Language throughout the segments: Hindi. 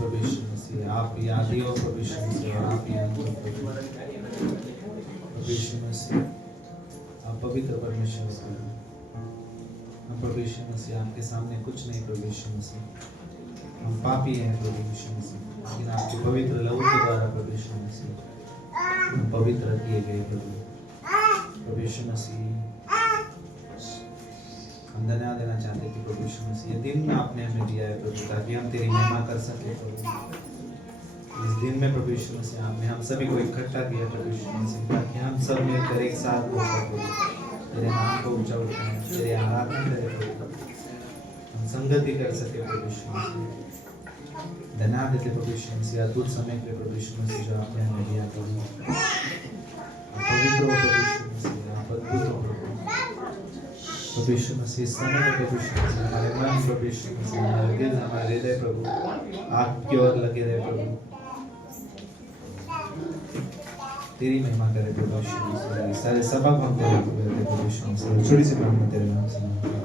प्रभु यीशु मसीह, आप ही आदि हो प्रभु यीशु मसीह, और आप ही अंत हो प्रभु यीशु मसीह। आप पवित्र परमेश्वर प्रभु, हम प्रभु यीशु मसीह आपके सामने कुछ नहीं प्रभु यीशु मसीह, हम पापी हैं प्रभु यीशु मसीह, लेकिन आपके पवित्र लहू के द्वारा प्रभु यीशु मसीह हम पवित्र किए गए प्रभु यीशु मसीह। हम धन्यवाद देना चाहते हैं कि प्रभु यीशु मसीह ये दिन आपने हमें दिया है प्रभु, ताकि हम तेरी महिमा कर सके प्रभु। इस दिन में प्रभु यीशु मसीह आपने हम सभी को इकट्ठा किया प्रभु यीशु मसीह, ताकि हम सब मिलकर एक साथ होकर प्रभु तेरे नाम को ऊंचा उठाएं, तेरे आराधना करें प्रभु, हम संगति कर सके प्रभु यीशु मसीह। धन्यवाद देते प्रभु यीशु मसीह अद्भुत समय के प्रभु यीशु मसीह जो आपने हमें दिया प्रभु। आप पवित्र हो प्रभु यीशु मसीह, आप अद्भुत हो प्रभु यीशु मसीह। इस समय में प्रभु यीशु मसीह हमारे मन प्रभु यीशु मसीह, हमारे दिल, हमारे हृदय प्रभु आपकी ओर लगे रहे प्रभु, तेरी महिमा करे प्रभु यीशु मसीह। सारे सबक हम तेरे को देते प्रभु यीशु मसीह, छोटी सी प्रार्थना तेरे नाम से मांगते हैं।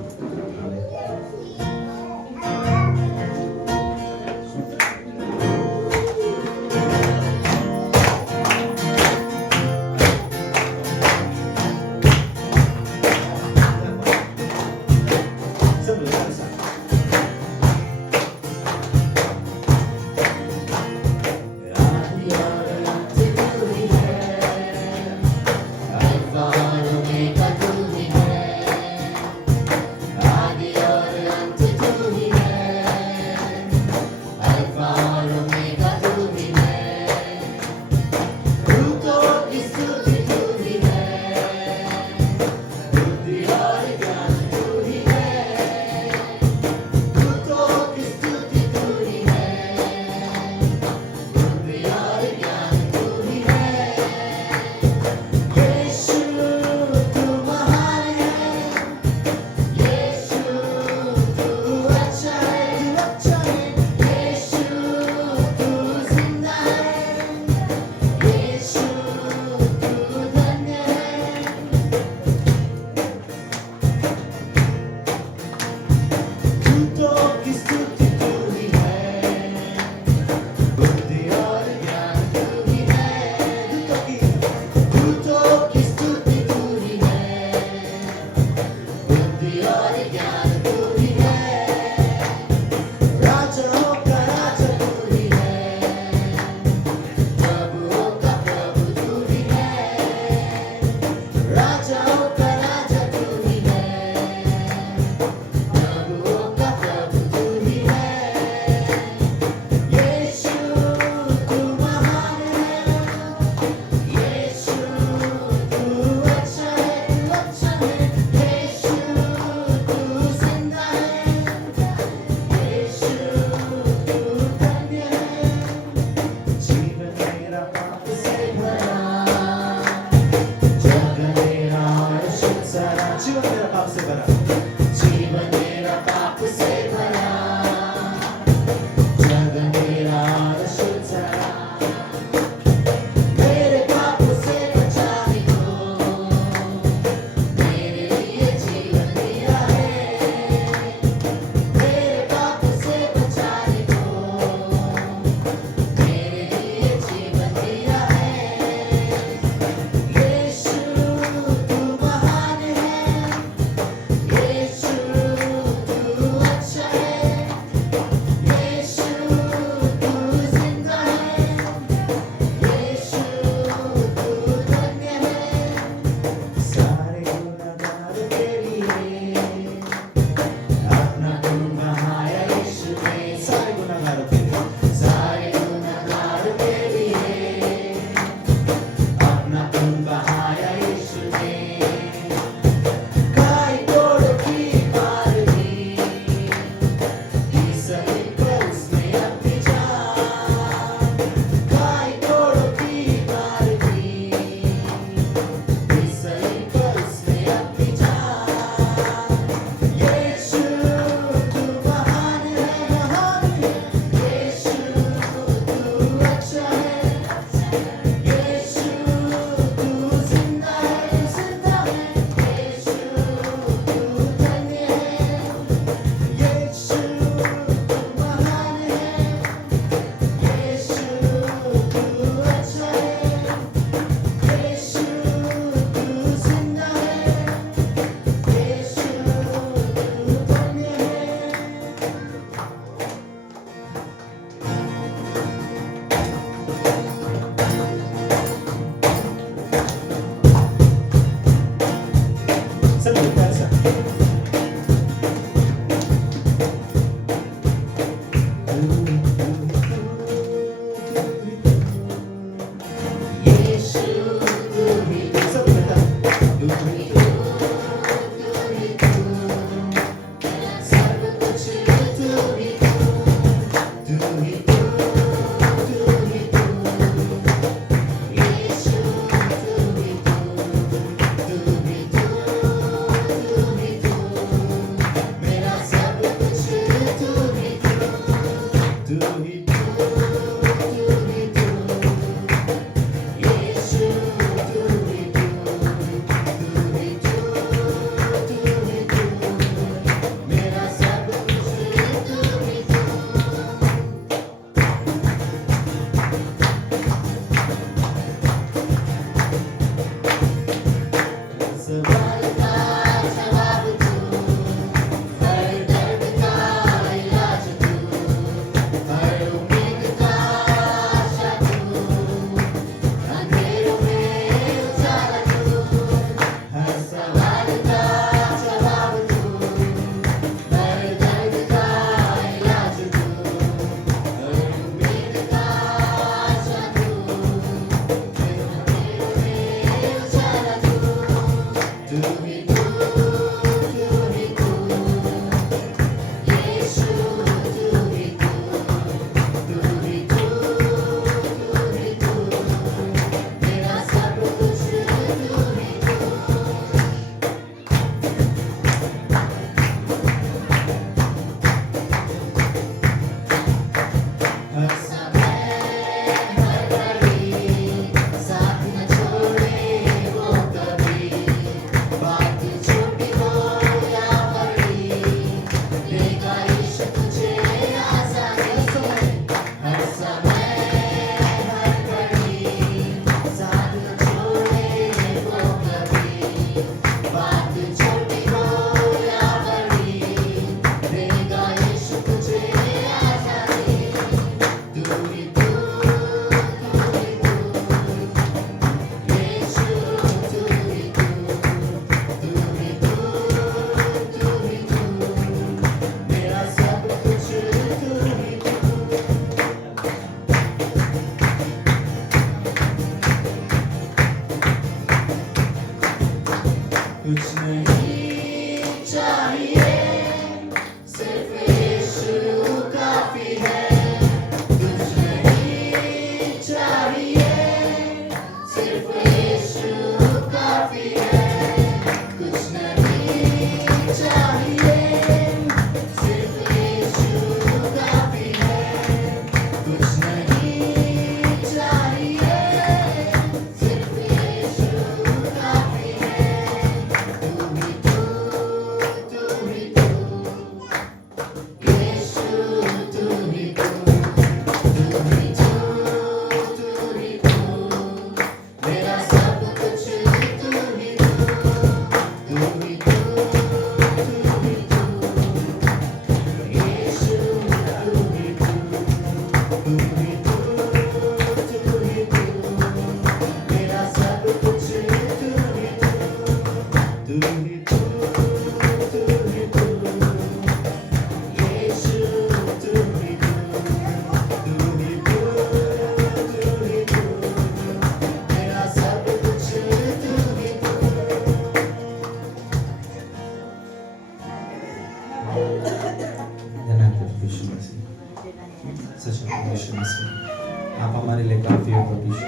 आप हमारे लिए काफी हो प्रभु यीशु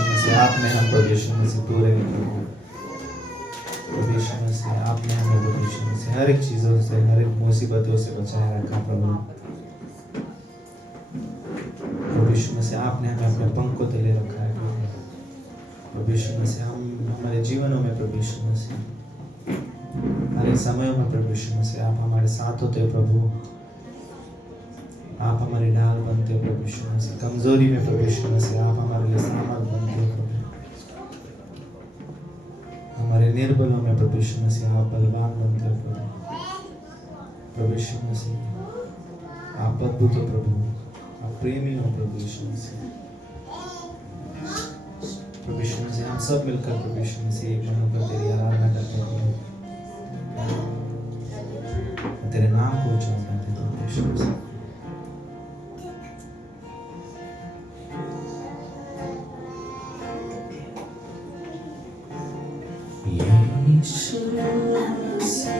मसीह। आप में हम प्रभु यीशु मसीह पूरे हैं प्रभु यीशु मसीह। आपने हमें प्रभु यीशु मसीह हर एक चीजों से, हर एक मुसीबतों से बचाए रखा प्रभु। प्रभु यीशु मसीह आपने हमें अपने पंखों तले रखा है प्रभु यीशु मसीह। हम हमारे जीवनों में प्रभु यीशु मसीह हर एक समयों में प्रभु यीशु मसीह आप हमारे साथ होते हो प्रभु। आप हमारी ढाल बनते हो प्रभु यीशु मसीह। कमजोरी में प्रभु यीशु मसीह आप हमारे लिए सामर्थ बनते हो प्रभु। हमारे निर्बलों में प्रभु यीशु मसीह आप बलवान बनते हो प्रभु। प्रभु यीशु मसीह आप अद्भुत हो प्रभु। आप प्रेमी हो प्रभु यीशु मसीह। प्रभु यीशु मसीह हम सब मिलकर प्रभु यीशु मसीह एक मन होकर तेरी आराधना करते हैं। तेरे नाम को उच्चारण करते हैं प्रभु यीशु मसीह। यीशु मसीह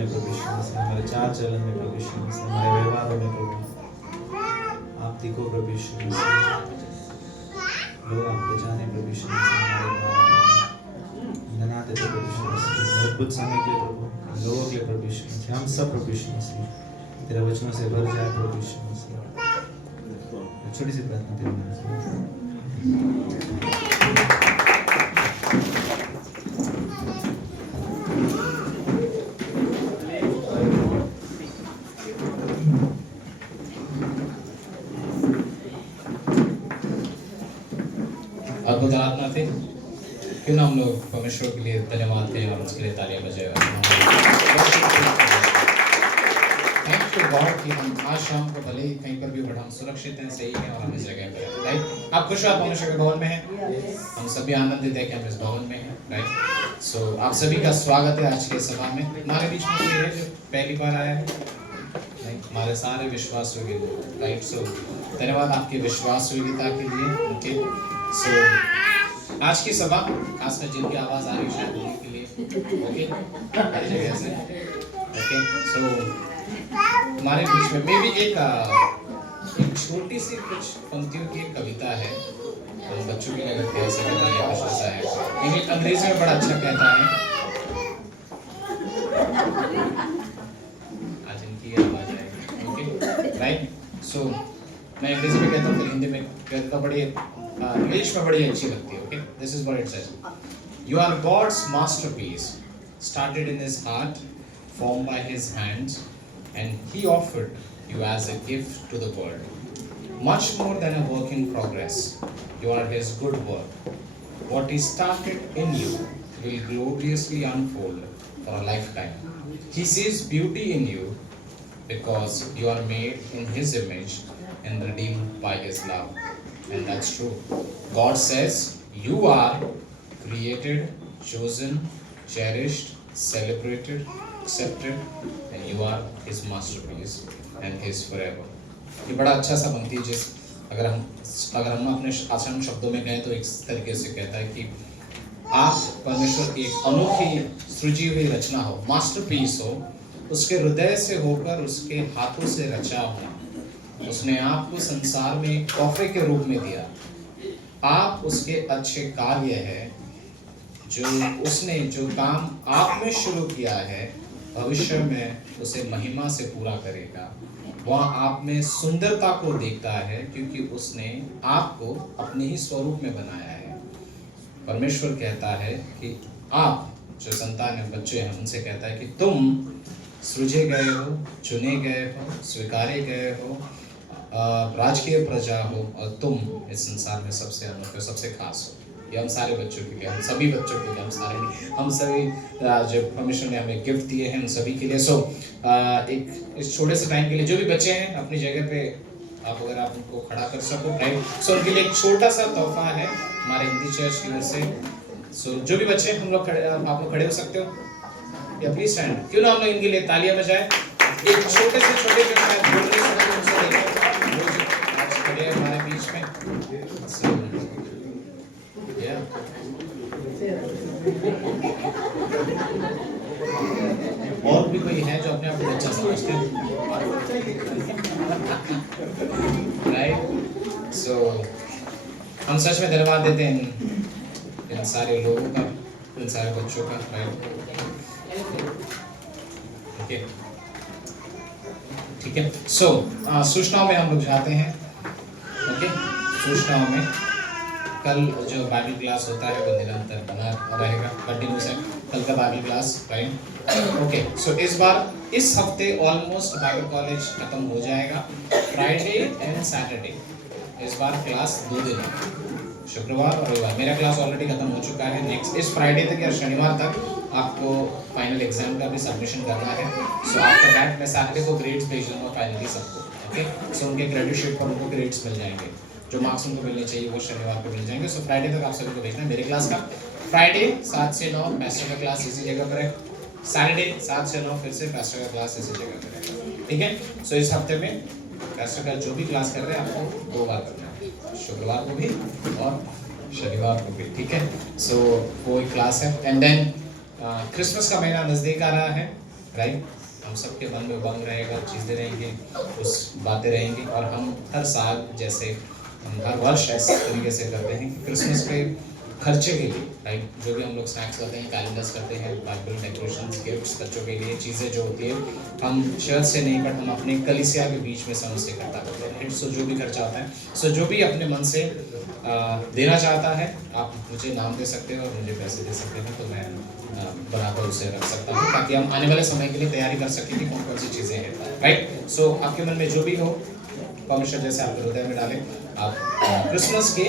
में प्रभु यीशु मसीह, हमारे चाल चलन में प्रभु यीशु मसीह, हमारे व्यवहारों में प्रभु आप दिखो प्रभु यीशु मसीह। लोग आपको जाने प्रभु यीशु मसीह, हमारे द्वारा धन्यवाद प्रभु यीशु मसीह, अद्भुत समय के प्रभु, लोगों के प्रभु यीशु मसीह, हम सब प्रभु यीशु मसीह तेरे वचनों से भर जाए प्रभु यीशु मसीह। छोटी सी प्रार्थना तेरे नाम से। अद्भुत आराधना थे, क्यों ना हम लोग परमेश्वर के लिए धन्यवाद दें और उसके लिए तालियां बजाएं। थैंक यू गॉड कि हम आज शाम को भले ही कहीं पर भी बट हम सुरक्षित हैं, सही हैं और हम इस जगह पर हैं, राइट। आप खुश हो आप परमेश्वर के भवन में हैं, हम सभी आनंदित हैं कि हम इस भवन में हैं, राइट। सो आप सभी का स्वागत है आज के सभा में। हमारे बीच में कोई है जो पहली बार आया है? हमारे सारे विश्वास योग्य लोग, राइट। सो धन्यवाद आपके विश्वास योग्यता के लिए, ओके। सो आज की सभा खासकर जिनकी आवाज आ रही है शायद उन्हीं के लिए, ओके, हर जगह से, ओके। सो हमारे बीच में मे भी एक छोटी सी कुछ पंक्तियों की कविता है, तो बच्चों के लिए अगर कह सकते हैं कुछ ऐसा है, इंग्लिश अंग्रेजी में बड़ा अच्छा कहता है। आज इनकी आवाज आएगी, ओके, राइट। सो मैं अंग्रेजी में कहता हूँ, फिर हिंदी में कहता हूँ, बड़ी इंग्लिश में बड़ी अच्छी लगती है, okay. This is what it says, you are God's masterpiece, started in his heart, formed by his hands, and he offered you as a gift to the world. Much more than a work in progress, you are his good work. What he started in you will gloriously unfold for a lifetime. He sees beauty in you because you are made in his image and redeemed by his love. And that's true. God says you are created, chosen, cherished, celebrated, accepted, and you are his masterpiece and his forever. ये बड़ा अच्छा सा पंक्ति है, जिस अगर हम अपने आसान शब्दों में कहें तो इस तरीके से कहता है कि आप परमेश्वर की एक अनोखी सृजी हुई रचना हो, मास्टरपीस हो, उसके हृदय से होकर उसके हाथों से रचा हुआ। उसने आपको संसार में एक तोहफे के रूप में दिया। आप उसके अच्छे कार्य है, जो उसने जो काम आप में शुरू किया है भविष्य में उसे महिमा से पूरा करेगा। वह आप में सुंदरता को देखता है क्योंकि उसने आपको अपने ही स्वरूप में बनाया है। परमेश्वर कहता है कि आप जो संतान है, बच्चे हैं, उनसे कहता है कि तुम सृजे गए हो, चुने गए हो, स्वीकारे गए हो, राजकीय प्रजा हो, और तुम इस संसार में सबसे अनोखे, सबसे खास हो। ये हम सारे बच्चों के लिए, हम सभी बच्चों के लिए, हम सारे नहीं, हम सभी जो परमेश्वर ने हमें गिफ्ट दिए हैं उन सभी के लिए। सो एक इस छोटे से टाइम के लिए जो भी बच्चे हैं अपनी जगह पे आप अगर आप उनको खड़ा कर सको, राइट। सो उनके लिए एक छोटा सा तोहफा है हमारे हिंदी चर्च की ओर से। सो जो भी बच्चे हम लोग खड़े, आप लोग खड़े हो सकते हो या प्लीज स्टैंड, क्यों ना हम लोग इनके लिए तालियां बजाएं। एक छोटे जो शायद बोल नहीं सकते उनसे लेकर वो जो आज खड़े हैं हमारे बीच में। और भी कोई है जो अपने आप को अच्छा समझते हैं, राइट। सो हम सच में धन्यवाद देते हैं इन सारे लोगों का, इन सारे बच्चों का, राइट। ओके, ठीक है। सो सूचनाओं में हम लोग जाते हैं, ओके। सूचनाओं में कल जो बाइबल क्लास होता है वो निरंतर बना रहेगा, कंटिन्यूस है कल का बाइबल क्लास, राइट। ओके, सो इस बार इस हफ्ते ऑलमोस्ट बाइबल कॉलेज खत्म हो जाएगा, फ्राइडे एंड सैटरडे। इस बार क्लास 2 दिन है, शुक्रवार और रविवार। मेरा क्लास ऑलरेडी खत्म हो चुका है। नेक्स्ट इस फ्राइडे तक या शनिवार तक आपको फाइनल एग्जाम का भी सबमिशन करना है। सो आफ्टर दैट मैं सैटरडे को ग्रेड्स भेज दूँगा फाइनली सबको, ओके। सो उनके क्रेडिट शीट पर उनको ग्रेड्स मिल जाएंगे, जो मार्क्स उनको मिलने चाहिए वो शनिवार को मिल जाएंगे। सो फ्राइडे तक आप सभी को भेजना है मेरे क्लास का। फ्राइडे 7 से 9 पैस्टर का क्लास इसी जगह पर है, सैटरडे 7 से 9 फिर से पैस्टर का क्लास इसी जगह पर है, ठीक है। सो इस हफ्ते में पैस्टर का जो भी क्लास कर रहे हैं आपको 2 बार करना है, शुक्रवार को भी और शनिवार को भी, ठीक है। सो वो एक क्लास है। एंड देन क्रिसमस का महीना नज़दीक आ रहा है, राइट। हम सबके मन में उमंग रहेगा, चीज़ें रहेंगी, उस बातें रहेंगी, और हम हर साल जैसे हम हर वर्ष ऐसे तरीके से करते हैं कि क्रिसमस पे खर्चे के लिए, राइट, जो भी हम लोग स्नैक्स करते हैं, कैलेंडर्स करते हैं, बाइबल डेकोरेशंस, गिफ्ट्स बच्चों के लिए, चीज़ें जो होती है हम चर्च से नहीं, बट हम अपने कलीसिया के बीच में से उससे इकट्ठा करते हैं। सो जो भी खर्चा होता है, सो जो भी अपने मन से देना चाहता है, आप मुझे नाम दे सकते हो और मुझे पैसे दे सकते हैं, तो मैं बराबर उसे रख सकता हूँ, ताकि हम आने वाले समय के लिए तैयारी कर सकें कि कौन कौन सी चीज़ें हैं, राइट। सो आपके मन में जो भी हो, परमेश्वर जैसे आपके हृदय में डालें। आप क्रिसमस के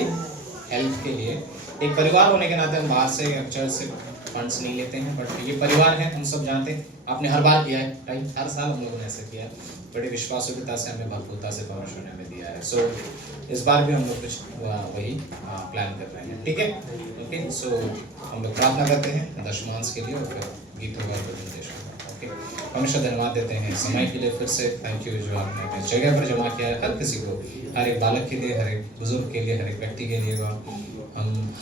हेल्प के लिए, एक परिवार होने के नाते हम बाहर से या चर्च से फंड्स नहीं लेते हैं, बट ये परिवार है, हम सब जानते हैं, आपने हर बार किया है, राइट, हर साल हम लोगों ने ऐसा किया है, बड़े विश्वासयोग्यता से, हमें भक्तिता से परमेश्वर ने हमें दिया है। सो इस बार भी हम लोग कुछ वही प्लान कर रहे हैं, ठीक है, ओके। सो हम लोग प्रार्थना करते हैं दशमांश के लिए, और फिर गीत होगा, प्रदेश होगा, ओके। परमेश्वर धन्यवाद देते हैं समय के लिए, फिर से थैंक यू जो आपने इस जगह पर जमा किया है, हर किसी को, हर एक बालक के लिए, हर एक बुजुर्ग के लिए, हर एक व्यक्ति के लिए,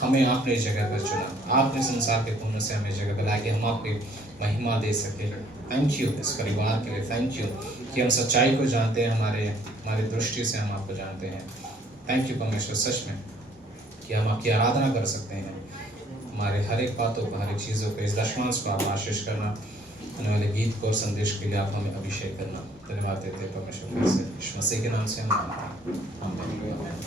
हमें आपने इस जगह पर चुना, आपने संसार के कोने से हमें जगह बनाया कि हम आपकी महिमा दे सके। थैंक यू इस परिवार के लिए, थैंक यू कि हम सच्चाई को जानते हैं, हमारी दृष्टि से हम आपको जानते हैं। थैंक यू परमेश्वर, सच में कि हम आपकी आराधना कर सकते हैं, हमारे हर एक बातों को, हर एक चीज़ों को, इस दशमांश को आप आशीष करना, आने वाले गीत को और संदेश के लिए आप हमें अभिषेक करना। धन्यवाद देते हैं परमेश्वर, से यीशु मसीह के नाम से हम मांगते हैं, आमीन।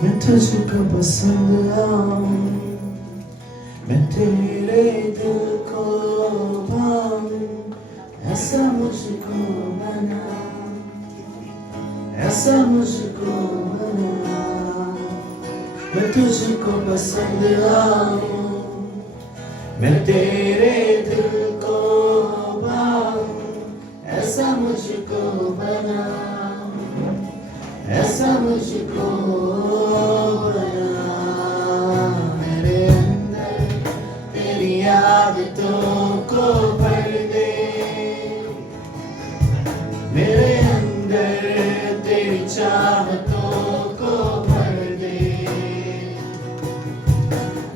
मैं तुझको पसंद आऊं, मैं तेरे दिल को पाऊं, ऐसा मुझको बना, ऐसा मुझको बना। मैं तुझको पसंद आऊं, मैं तेरे दिल को पाऊं, ऐसा मुझको बना, ऐसा मुझको बना। मेरे अंदर तेरी आदतों को भर दे, मेरे अंदर तेरी चाहतों को भर दे,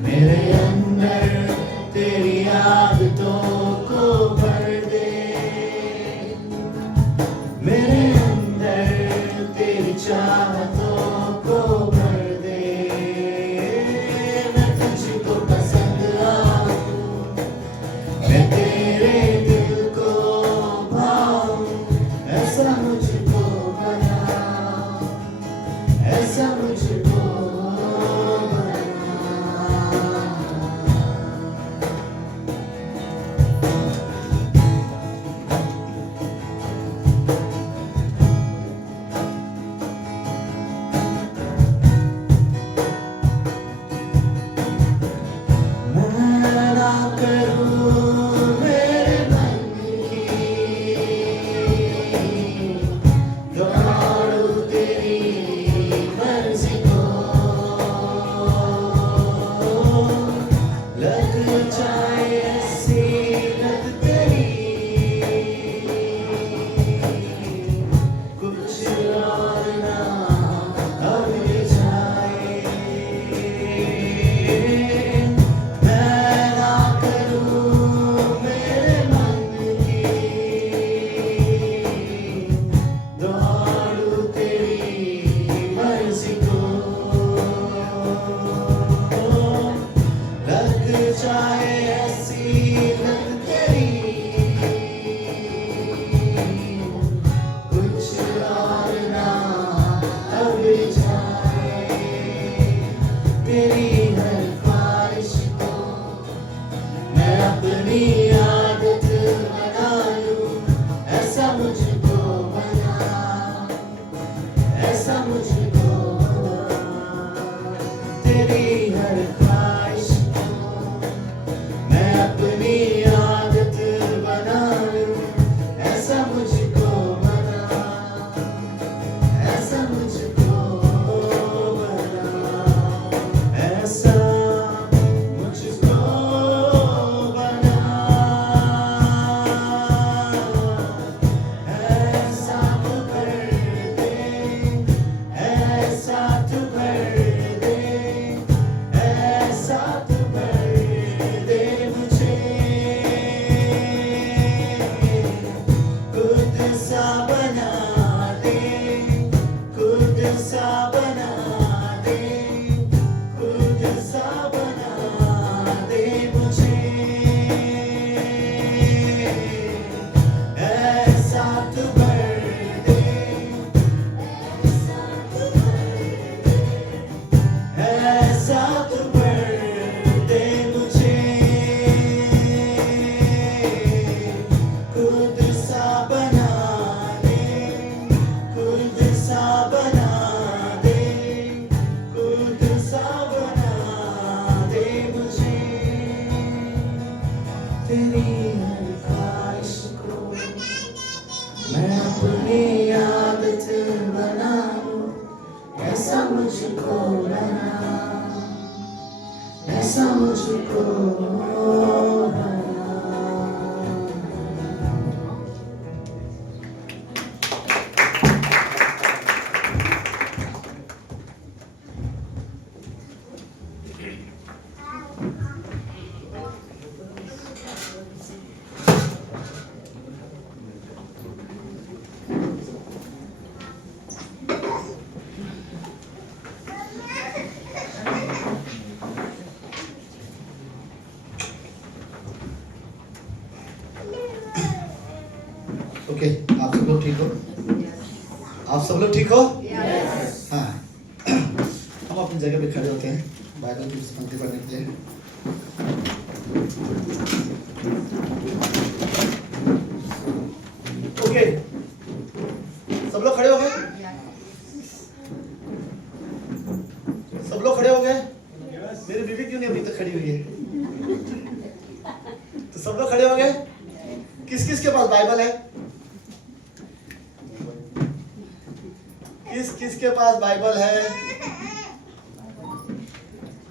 मेरे अंदर तेरी आदतों को भर दे, मेरे अंदर तेरी चाहतों को मुझको ओके, आप सब लोग ठीक हो? आप सब लोग ठीक हो? हाँ, हम अपनी जगह पे खड़े होते हैं बाइबल की पंक्ति पढ़ने के लिए। ओके, सब लोग खड़े हो गए? सब लोग खड़े हो गए? मेरी बीवी क्यों नहीं अभी तक खड़ी हुई है? तो सब लोग खड़े हो गए? किस किस के पास बाइबल है? किस किस के पास बाइबल है?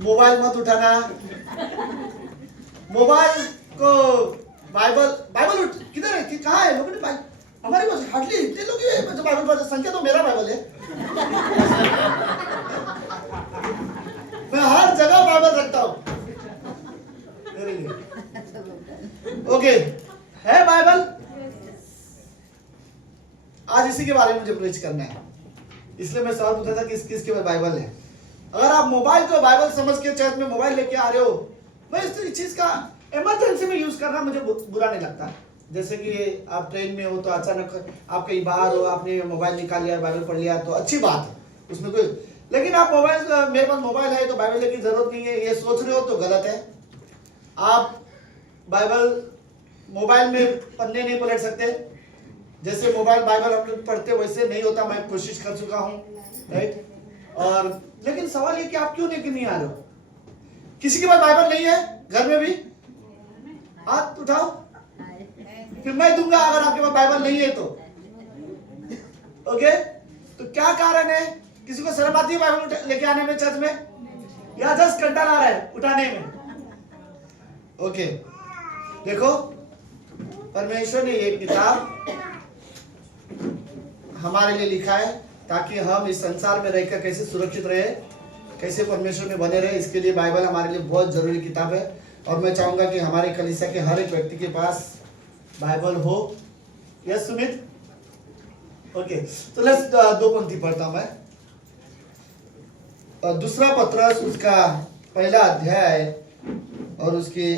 मोबाइल मत उठाना। मोबाइल को बाइबल किधर है? कहाँ है? लोगों ने हमारे पास हार्डली इतने लोग हैं जो बाइबल पढ़ते। संख्या तो मेरा बाइबल है। मैं हर जगह बाइबल रखता हूँ मेरे लिए। ओके, है बाइबल? आज इसी के बारे में मुझे प्रीच करना है, इसलिए मैं सवाल पूछा था किस किस के पास बाइबल है। अगर आप मोबाइल को बाइबल समझ के चर्च में मोबाइल लेके आ रहे हो, मैं इस चीज का इमरजेंसी में यूज करना मुझे बुरा नहीं लगता। जैसे कि आप ट्रेन में हो तो अचानक आप कहीं बाहर हो, आपने मोबाइल निकाल लिया, बाइबल पढ़ लिया, तो अच्छी बात है, उसमें कोई। लेकिन आप मेरे पास मोबाइल है तो बाइबल लेने की जरूरत नहीं है, ये सोच रहे हो तो गलत है। आप बाइबल मोबाइल में पन्ने नहीं पलट सकते। जैसे मोबाइल बाइबल हम लोग पढ़ते वैसे नहीं होता, मैं कोशिश कर चुका हूँ, राइट। और लेकिन सवाल ये कि आप क्यों लेके नहीं आ रहे हो? किसी के पास बाइबल नहीं है घर में भी? हाथ उठाओ, फिर मैं दूंगा अगर आपके पास बाइबल नहीं है तो। ओके, तो क्या कारण है? किसी को शर्म आती है बाइबल लेके आने में चर्च में, या जस्ट कंटाल आ रहा है उठाने में? ओके, देखो परमेश्वर ने ये किताब हमारे लिए लिखा है ताकि हम इस संसार में रहकर कैसे सुरक्षित रहे, कैसे परमेश्वर में बने रहे। इसके लिए बाइबल हमारे लिए बहुत जरूरी किताब है। और मैं चाहूंगा कि हमारे कलीसिया के हर एक व्यक्ति के पास बाइबल हो। यस सुमित? ओके, तो लेट्स दो पंक्ति पढ़ता हूं मैं। दूसरा पत्रस उसका पहला अध्याय और उसकी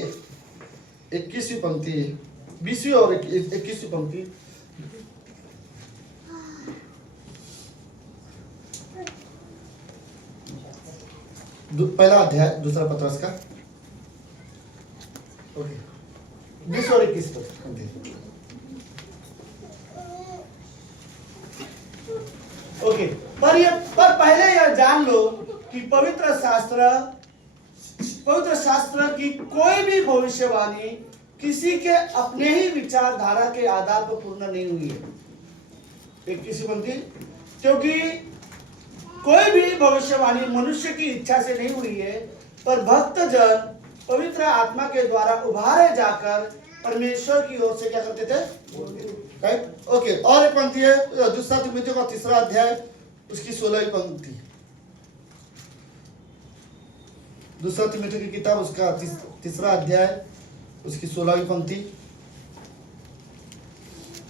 21वीं पंक्ति, 20वीं और 21वीं पंक्ति। पहला अध्याय दूसरा पत्रस का, ओके, 20 और 21 पंक्ति। ओके, पर पहले यह जान लो कि पवित्र शास्त्र की कोई भी भविष्यवाणी किसी के अपने ही विचारधारा के आधार पर पूर्ण नहीं हुई है। 21 पंक्ति, क्योंकि कोई भी भविष्यवाणी मनुष्य की इच्छा से नहीं हुई है, पर भक्त जन पवित्र आत्मा के द्वारा उभारे जाकर परमेश्वर की ओर से क्या करते थे? राइट। ओके, और एक पंक्ति है दूसरा तिमुथियुस का तीसरा अध्याय उसकी 16वीं पंक्ति। दूसरा तिमुथियुस की किताब उसका तीसरा अध्याय उसकी 16वीं पंक्ति।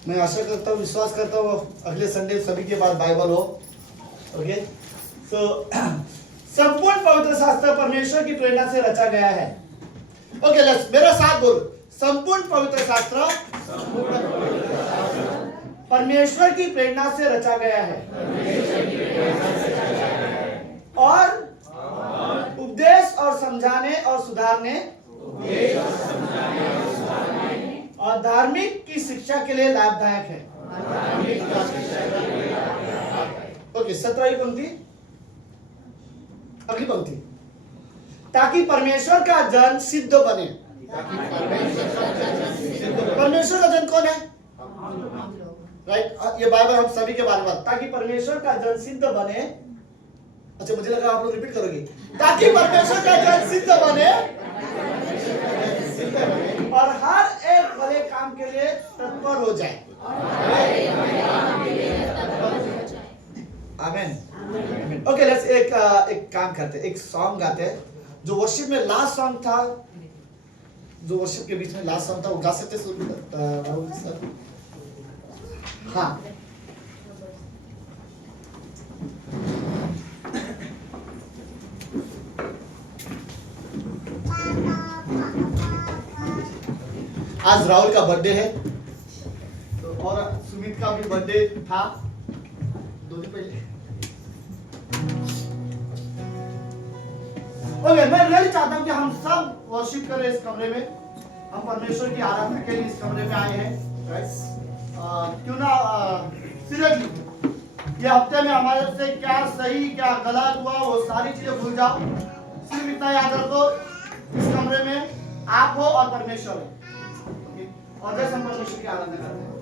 मैं आशा करता हूँ, विश्वास करता हूँ अगले संडे सभी के पास बाइबल हो। ओके, सो संपूर्ण पवित्र शास्त्र परमेश्वर की प्रेरणा से रचा गया है। ओके, लेट्स मेरे साथ बोलो, संपूर्ण पवित्र शास्त्र परमेश्वर की प्रेरणा से रचा गया है और उपदेश और समझाने और सुधारने और धार्मिक की शिक्षा के लिए लाभदायक है। ओके, 17वीं पंक्ति, अगली पंक्ति, ताकि परमेश्वर का जन सिद्ध बने। परमेश्वर का जन कौन है? राइट, ये बाइबल हम सभी के बारे में, ताकि परमेश्वर का जन सिद्ध बने। अच्छा, मुझे लगा आप लोग रिपीट करोगे, ताकि परमेश्वर का जन सिद्ध बने और हर एक भले काम के लिए तत्पर हो जाए। आमीन। ओके, लेट्स एक काम करते हैं, एक सॉन्ग गाते हैं जो वर्शिप में लास्ट सॉन्ग था, जो वर्शिप के बीच में लास्ट सॉन्ग था, वो गा सकते राहुल सर? हाँ, आज राहुल का बर्थडे है तो, और सुमित का भी बर्थडे था 2 दिन पहले। ओके, मैं रियली चाहता हूं कि हम सब वर्शिप करें इस कमरे में। हम परमेश्वर की आराधना के लिए इस कमरे में आए हैं, गाइस। क्यों ना सीरियसली ये हफ्ते में हमारे से क्या सही क्या गलत हुआ वो सारी चीजें भूल जाओ। सिर्फ इतना याद रखो, इस कमरे में आप हो और परमेश्वर है। और जैसे हम परमेश्वर की आराधना करते हैं,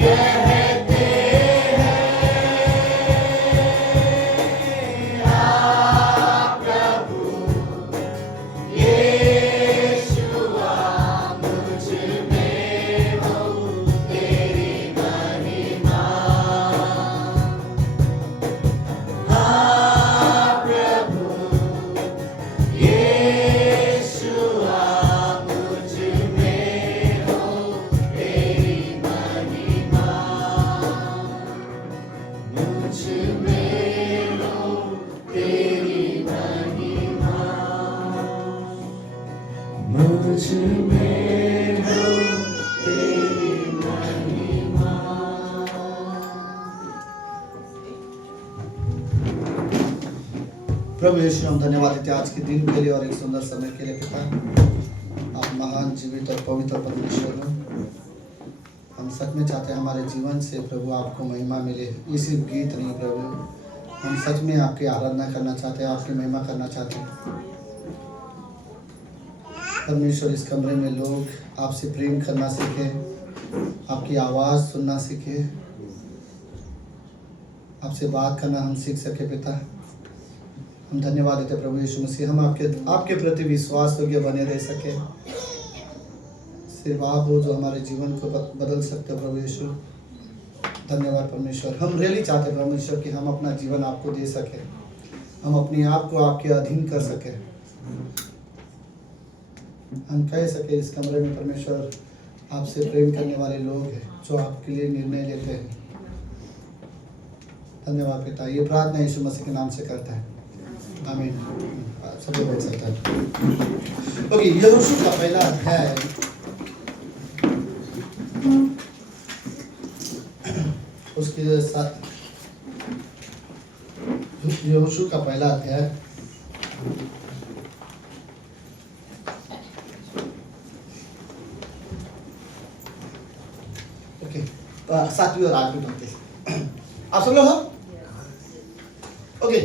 Yeah. प्रभु यीशु हम धन्यवाद देते हैं आज के दिन के लिए और एक सुंदर समय के लिए पिता। आप महान जीवित और पवित्र परमेश्वर हो। हम सच में चाहते हैं हमारे जीवन से प्रभु आपको महिमा मिले। ये सिर्फ गीत नहीं प्रभु, हम सच में आपकी आराधना करना चाहते हैं, आपकी महिमा करना चाहते हैं। परमेश्वर इस कमरे में लोग आपसे प्रेम करना सीखे, आपकी आवाज़ सुनना सीखे, आपसे बात करना हम सीख सके पिता। हम धन्यवाद देते प्रभु यीशु मसीह, हम आपके प्रति विश्वास योग्य बने रह सके। सिर्फ आप हो जो हमारे जीवन को बदल सकते हो प्रभु यीशु। धन्यवाद परमेश्वर। हम रियली चाहते हैं परमेश्वर कि हम अपना जीवन आपको दे सके, हम अपने आप को आपके अधीन कर सके। हम कह सके इस कमरे में परमेश्वर आपसे प्रेम करने वाले लोग हैं जो आपके लिए निर्णय लेते हैं। धन्यवाद पिता। ये प्रार्थना यीशु मसीह के नाम से करता है, आमीन। सब लोग बोल सकते हैं। ओके, यहोशू का पहला अध्याय उसके साथ, यहोशू का पहला अध्याय ओके 7वीं और 8वीं पंक्ति आप सब लोग हो? ओके,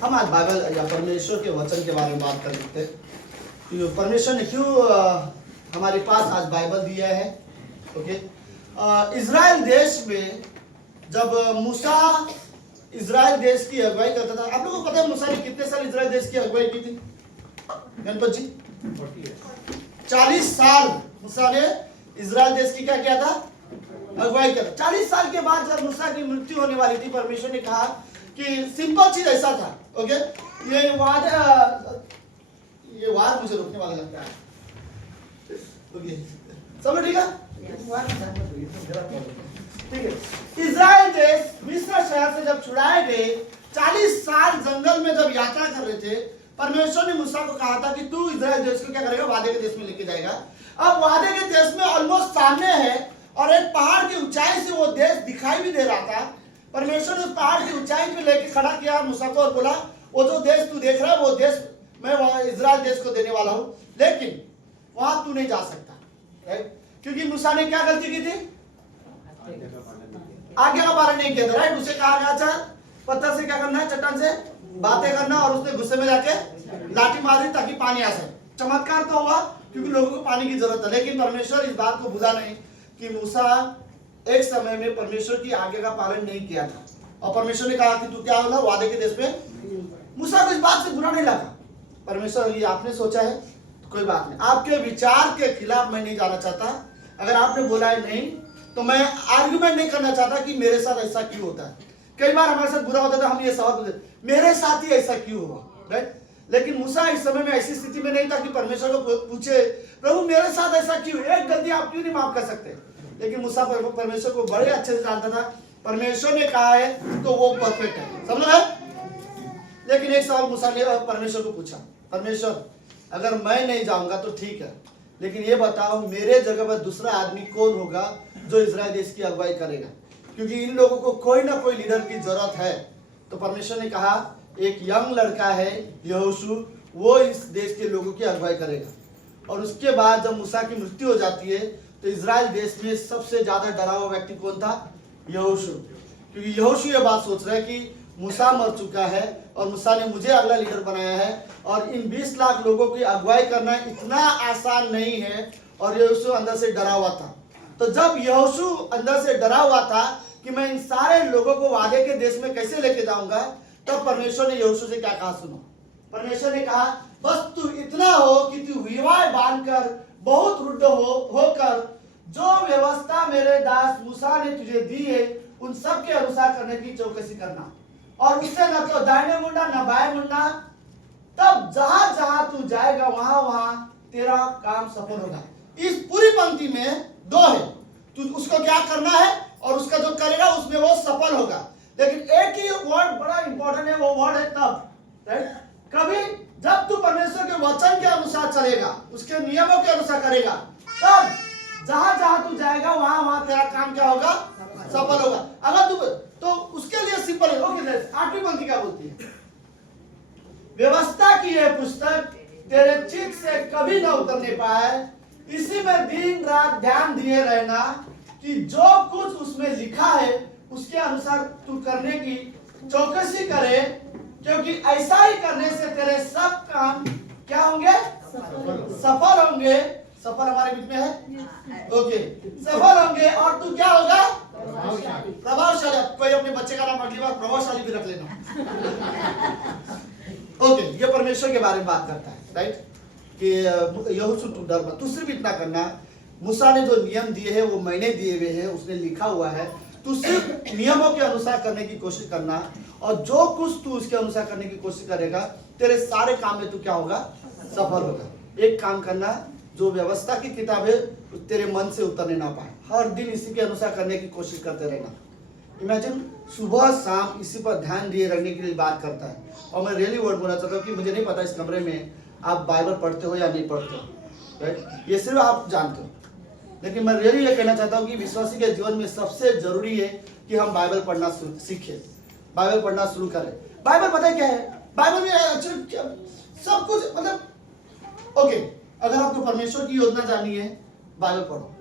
हम आज बाइबल या परमेश्वर के वचन के बारे में बात कर सकते हैं। परमेश्वर ने क्यों हमारे पास आज बाइबल दिया है। ओके, इज़राइल देश में जब मूसा इज़राइल देश की अगुवाई करता था, आप लोगों को पता है मूसा ने कितने साल इज़राइल देश की अगुवाई की थी? गणपत जी 40 साल मूसा ने इज़राइल देश की क्या किया था? अगुवाई कर। 40 साल के बाद जब मूसा की मृत्यु होने वाली थी, परमेश्वर ने कहा कि सिंपल चीज ऐसा था। ओके, ये वाद मुझे रोकने वाला लगता है। ओके, सब ठीक है? ठीक है। इज़राइल देश मिस्र शहर से जब छुड़ाए गए, 40 साल जंगल में जब यात्रा कर रहे थे, परमेश्वर ने मूसा को कहा था कि तू इज़राइल देश को क्या करेगा? वादे के देश में लेके जाएगा। अब वादे के देश में ऑलमोस्ट सामने है और एक पहाड़ की ऊंचाई से वो देश दिखाई भी दे रहा था। परमेश्वर ने उस पहाड़ की ऊंचाई पे लेके खड़ा किया मूसा को और बोला, वो जो देश तू देख रहा है वो देश मैं वहां इज़राइल देश को देने वाला हूं, लेकिन वहां तू नहीं जा सकता। राइट? क्योंकि मूसा ने क्या गलती की थी? आज्ञा का पालन नहीं किया था। राइट? उसे कहा गया था पत्थर से क्या करना है? चट्टान से बातें करना, और उसने गुस्से में जाके लाठी मार दी ताकि पानी आ सके। चमत्कार तो हुआ क्योंकि लोगों को पानी की जरूरत है, लेकिन परमेश्वर इस बात को भूला नहीं कि मूसा एक समय में परमेश्वर की आज्ञा का पालन नहीं किया था, और परमेश्वर ने कहा कि तू क्या होगा? वादे के देश में। मूसा को इस बात से बुरा नहीं लगा। परमेश्वर ये आपने सोचा है तो कोई बात नहीं, आपके विचार के खिलाफ मैं नहीं जाना चाहता। अगर आपने बोला है नहीं तो मैं आर्गुमेंट नहीं करना चाहता कि मेरे साथ ऐसा क्यों होता है। कई बार हमारे साथ बुरा होता था, हम ये सवाल पूछते मेरे साथ ही ऐसा क्यों हुआ। राइट? लेकिन मूसा इस समय में ऐसी स्थिति में नहीं था कि परमेश्वर को पूछे प्रभु मेरे साथ ऐसा क्यों, एक गलती आप क्यों नहीं माफ कर सकते। लेकिन मूसा परमेश्वर को बड़े अच्छे से जानता था, परमेश्वर ने कहा है तो वो परफेक्ट है। समझ रहे? लेकिन एक सवाल मूसा ने परमेश्वर को पूछा, परमेश्वर अगर मैं नहीं जाऊंगा तो ठीक है, लेकिन ये बताओ मेरे जगह पर दूसरा आदमी कौन होगा जो इज़राइल देश की अगुवाई करेगा, क्योंकि इन लोगों को कोई ना कोई लीडर की जरूरत है। तो परमेश्वर ने कहा एक यंग लड़का है यहोशू, वो इस देश के लोगों की अगुवाई करेगा। और उसके बाद जब मूसा की मृत्यु हो जाती है तो इज़राइल देश में सबसे ज्यादा डरा हुआ व्यक्ति कौन था? यहोशू। क्योंकि यहोशू ये बात सोच रहा है कि मूसा मर चुका है और मूसा ने मुझे अगला लीडर बनाया है, और इन 20 लाख लोगों की अगुवाई करना इतना आसान नहीं है। और यहोशू अंदर से डरा हुआ था। तो जब यहोशू अंदर से डरा हुआ था कि मैं इन सारे लोगों को वादे के देश में कैसे लेके जाऊंगा, तब परमेश्वर ने यहोशू से क्या कहा सुनो। परमेश्वर ने कहा बस तू इतना हो कि तू विवाह बांधकर बहुत रुद्ध होकर जो व्यवस्था मेरे दास मूसा ने तुझे दी है उन सब के अनुसार करने की चौकसी करना, और उससे न तो दाहिने मुंडा न बाएं मुंडा, तब जहां जहां तू जाएगा वहां वहां तेरा काम सफल होगा। इस पूरी पंक्ति में दो है, तू उसको क्या करना है और उसका जो करेगा उसमें वो सफल होगा। लेकिन एक ही वर्ड बड़ा इंपॉर्टेंट है, वो वर्ड है तब। राइट? कभी जब तू परमेश्वर के वचन के अनुसार चलेगा, उसके नियमों के अनुसार करेगा, तब जहां जहां तू जाएगा वहां वहां तेरा काम क्या होगा? सफल होगा। अगर तू तो उसके लिए सिंपल है। ओके, 8वीं पंक्ति क्या बोलती है? व्यवस्था की यह पुस्तक तेरे चित्त से कभी ना उतरने पाए, इसी में दिन रात ध्यान दिए रहना कि जो कुछ उसमें लिखा है उसके अनुसार तू करने की चौकसी करे, क्योंकि ऐसा ही करने से तेरे सब काम क्या होंगे? सफल होंगे। सफल हमारे बीच में है, ओके, सफल होंगे और तू क्या होगा? प्रभावशाली। कोई अपने बच्चे का नाम अगली बार प्रभावशाली भी रख लेना। ओके, ये परमेश्वर के बारे में बात करता है, राइट, कि यहोशू तू डर मत। तू सिर्फ इतना करना, मूसा ने जो नियम दिए हैं वो मैंने दिए हुए हैं, उसने लिखा हुआ है, तू सिर्फ नियमों के अनुसार करने की कोशिश करना, और जो कुछ तू उसके अनुसार करने की कोशिश करेगा तेरे सारे काम में तू क्या होगा? सफल होगा। एक काम करना, जो व्यवस्था की किताब है तेरे मन से उतरने ना पाए, हर दिन इसी के अनुसार करने की कोशिश करते रहना। इमेजिन सुबह शाम इसी पर ध्यान दिए रहने के लिए बात करता है। और मैं रियली वर्ड बोलना चाहता हूँ कि मुझे नहीं पता इस कमरे में आप बाइबल पढ़ते हो या नहीं पढ़ते हो, राइट, ये सिर्फ आप जानते हो, लेकिन मैं रियली ये कहना चाहता हूँ कि विश्वासी के जीवन में सबसे जरूरी है कि हम बाइबल पढ़ना सीखें, बाइबल पढ़ना शुरू करें। बाइबल पता है क्या है? बाइबल में सब कुछ, मतलब ओके, अगर आपको परमेश्वर की योजना जाननी है बाइबल पढ़ो,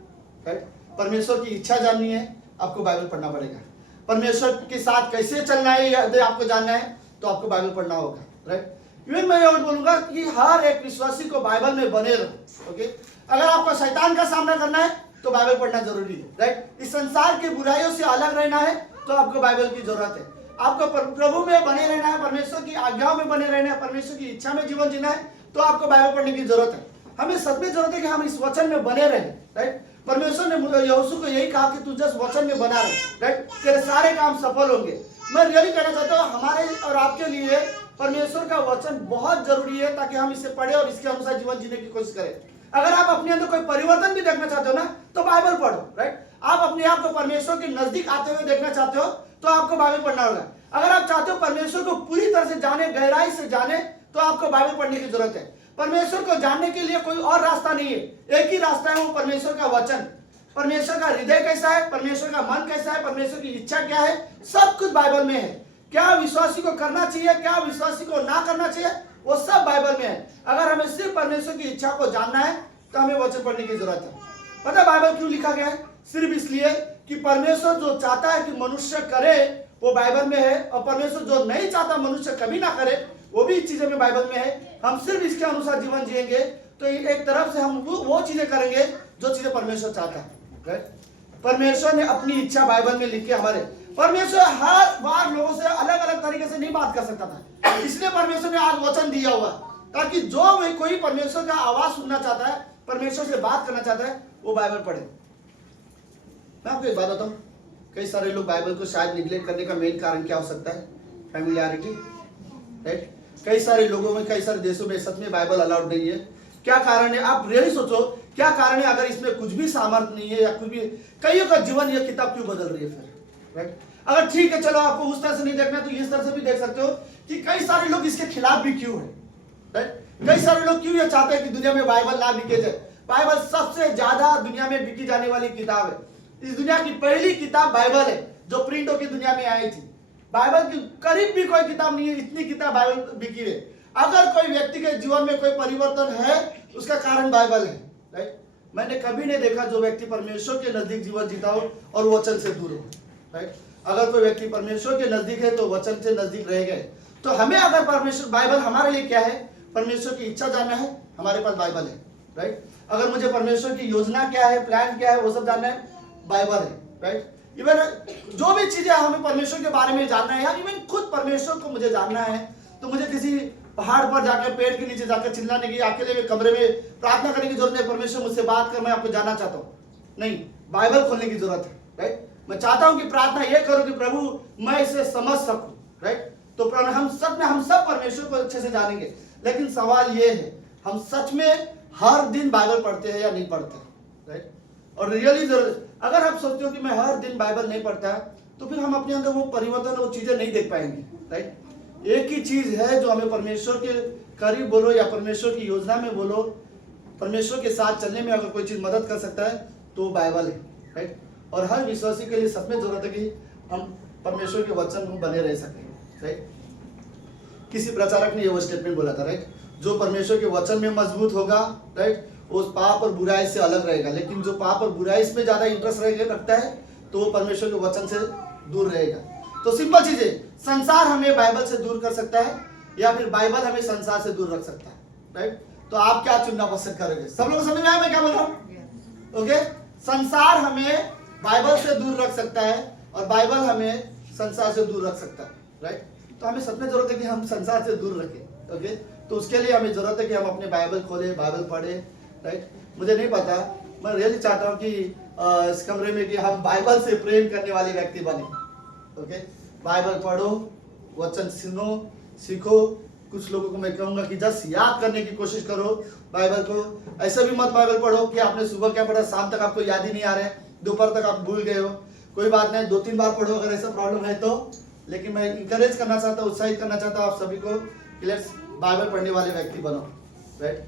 राइट, परमेश्वर की इच्छा जाननी है आपको बाइबल पढ़ना पड़ेगा, परमेश्वर के साथ कैसे चलना है यदि आपको जानना है तो आपको बाइबल पढ़ना होगा, राइट। इवन मैं ये बोलूंगा कि हर एक विश्वासी को बाइबल में बने रहो, ओके। अगर आपको शैतान का सामना करना है तो बाइबल पढ़ना जरूरी है, राइट। इस संसार की बुराइयों से अलग रहना है तो आपको बाइबल की जरूरत है। आपको प्रभु में बने रहना है, परमेश्वर की आज्ञाओं में बने रहना है, परमेश्वर की इच्छा में जीवन जीना है तो आपको बाइबल पढ़ने की जरूरत है। हमें सच में जरूरत है कि हम इस वचन में बने रहें, राइट। परमेश्वर ने यहोशू को यही कहा कि तू जस्ट वचन में बना रहे, राइट, तेरे सारे काम सफल होंगे। मैं रियली कहना चाहता हूँ हमारे और आपके लिए परमेश्वर का वचन बहुत जरूरी है ताकि हम इसे पढ़े और इसके अनुसार जीवन जीने की कोशिश करें। अगर आप अपने अंदर कोई परिवर्तन भी देखना चाहते हो ना तो बाइबल पढ़ो, राइट। आप अपने आप को परमेश्वर के नजदीक आते हुए देखना चाहते हो तो आपको बाइबल पढ़ना होगा। अगर आप चाहते हो परमेश्वर को पूरी तरह से जाने, गहराई से जाने, तो आपको बाइबल पढ़ने की जरूरत है। परमेश्वर को जानने के लिए कोई और रास्ता नहीं है, एक ही रास्ता है, वो परमेश्वर का वचन। परमेश्वर का हृदय कैसा है, परमेश्वर का मन कैसा है, परमेश्वर की इच्छा क्या है, सब कुछ बाइबल में है। क्या विश्वासी को करना चाहिए, क्या विश्वासी को ना करना चाहिए, वो सब बाइबल में है। अगर हमें सिर्फ परमेश्वर की इच्छा को जानना है तो हमें वचन पढ़ने की जरूरत है। पता है बाइबल क्यों लिखा गया है? सिर्फ इसलिए कि परमेश्वर जो चाहता है कि मनुष्य करे वो बाइबल में है, और परमेश्वर जो नहीं चाहता मनुष्य कभी ना करे वो भी चीजें में बाइबल में है। हम सिर्फ इसके अनुसार जीवन जिएंगे तो एक तरफ से हम वो चीजें करेंगे जो चीजें परमेश्वर चाहता है, राइट। परमेश्वर ने अपनी इच्छा बाइबल में लिख के हमारे, परमेश्वर हर बार लोगों से अलग अलग तरीके से नहीं बात कर सकता था, इसलिए परमेश्वर ने आज वचन दिया हुआ ताकि जो कोई परमेश्वर का आवाज सुनना चाहता है, परमेश्वर से बात करना चाहता है, वो बाइबल पढ़े। मैं आपको एक बात बताऊं, कई सारे लोग बाइबल को शायद निगलेक्ट करने का मेन कारण क्या हो सकता है? Familiarity, right. कई सारे लोगों में, कई सारे देशों में सच में बाइबल अलाउड नहीं है। क्या कारण है? आप रियली सोचो क्या कारण है? अगर इसमें कुछ भी सामर्थ्य नहीं है या कुछ भी, कईयों का जीवन ये किताब क्यों बदल रही है फिर, राइट। अगर ठीक है चलो आपको उस तरह से नहीं देखना तो इस तरह से भी देख सकते हो कि कई सारे लोग इसके खिलाफ भी क्यों है, राइट। कई सारे लोग क्यों ये चाहते हैं कि दुनिया में बाइबल ना बिके जाए। बाइबल सबसे ज्यादा दुनिया में बिकी जाने वाली किताब है। इस दुनिया की पहली किताब बाइबल है जो प्रिंट होकर दुनिया में आई थी। बाइबल की करीब भी कोई किताब नहीं है, इतनी किताब बाइबल बिकी है। अगर कोई व्यक्ति के जीवन में कोई परिवर्तन है उसका कारण बाइबल है, राइट। मैंने कभी नहीं देखा जो व्यक्ति परमेश्वर के नजदीक जीवन जीता हो और वचन से दूर हो, राइट। अगर कोई व्यक्ति परमेश्वर के नजदीक है तो वचन से नजदीक रह गए। तो हमें अगर परमेश्वर, बाइबल हमारे लिए क्या है? परमेश्वर की इच्छा जानना है, हमारे पास बाइबल है, राइट। अगर मुझे परमेश्वर की योजना क्या है, प्लान क्या है, वो सब जानना है, बाइबल है, राइट। इवन जो भी चीजें हमें परमेश्वर के बारे में जानना है, या इवन खुद परमेश्वर को मुझे जानना है तो मुझे किसी पहाड़ पर जाकर, पेड़ के नीचे जाकर चिल्लाने की, अकेले में कमरे में प्रार्थना करने की जरूरत नहीं। परमेश्वर मुझसे बात कर, मैं आपको जानना चाहता हूँ, नहीं, बाइबल खोलने की जरूरत है, राइट। मैं चाहता हूं कि प्रार्थना ये करूं कि प्रभु मैं इसे समझ सकूं, राइट। तो हम सब परमेश्वर को अच्छे से जानेंगे। लेकिन सवाल ये है, हम सच में हर दिन बाइबल पढ़ते हैं या नहीं पढ़ते, राइट। और रियली अगर आप सोचते हो कि मैं हर दिन बाइबल नहीं पढ़ता तो फिर हम अपने अंदर वो परिवर्तन, वो चीजें नहीं देख पाएंगे, राइट। एक ही चीज है जो हमें परमेश्वर के करीब बोलो या परमेश्वर की योजना में बोलो, परमेश्वर के साथ चलने में अगर कोई चीज मदद कर सकता है तो बाइबल है, राइट। और हर विश्वासी के लिए सच में जरूरत है कि हम परमेश्वर के वचन को बने रह सकें, राइट। किसी प्रचारक ने ये वो स्टेटमेंट बोला था, राइट, जो परमेश्वर के वचन में मजबूत होगा, राइट, वो पाप और बुराई से अलग रहेगा, लेकिन जो पाप और बुराई में ज्यादा इंटरेस्ट रखता है तो वो परमेश्वर के वचन से दूर रहेगा। तो सिंपल चीज है, संसार हमें बाइबल से दूर कर सकता है या फिर बाइबल हमें संसार से दूर रख सकता है, राइट। तो आप क्या चुनना पसंद करोगे? सब लोग समझ में आया मैं क्या बोल रहा हूँ? ओके, संसार हमें बाइबल से दूर रख सकता है और बाइबल हमें संसार से दूर रख सकता है, राइट। तो हमें सच में जरूरत है कि हम संसार से दूर रखें, ओके। तो उसके लिए हमें जरूरत है कि हम अपने बाइबल खोले, बाइबल पढ़े, राइट। मुझे नहीं पता, मैं रियली चाहता हूँ कि इस कमरे में कि हम बाइबल से प्रेम करने वाले व्यक्ति बने, ओके। बाइबल पढ़ो, वचन सुनो, सीखो। कुछ लोगों को मैं कहूँगा कि जस्ट याद करने की कोशिश करो बाइबल को। ऐसा भी मत बाइबल पढ़ो कि आपने सुबह क्या पढ़ा, शाम तक आपको याद ही नहीं आ रहा है, दोपहर तक आप भूल गए हो। कोई बात नहीं, 2-3 बार पढ़ो अगर ऐसा प्रॉब्लम है तो। लेकिन मैं इंकरेज करना चाहता हूँ, उत्साहित करना चाहता हूँ आप सभी को कि लेट्स बाइबल पढ़ने वाले व्यक्ति बनो, राइट।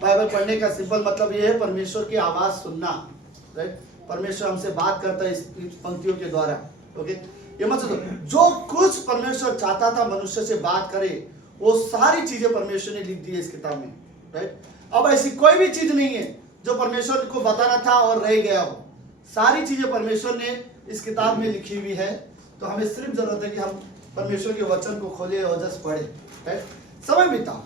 बाइबल पढ़ने का सिंपल मतलब ये है परमेश्वर की आवाज़ सुनना, राइट। परमेश्वर हमसे बात करता है इस पंक्तियों के द्वारा, ओके। ये मत सोचो जो कुछ परमेश्वर चाहता था मनुष्य से बात करे वो सारी चीजें परमेश्वर ने लिख दी है इस किताब में, राइट। अब ऐसी कोई भी चीज नहीं है जो परमेश्वर को बताना था और रह गया हो। सारी चीजें परमेश्वर ने इस किताब में लिखी हुई है। तो हमें सिर्फ जरूरत है कि हम परमेश्वर के वचन को खोले और जस्ट पढ़े, राइट। समय बिताओ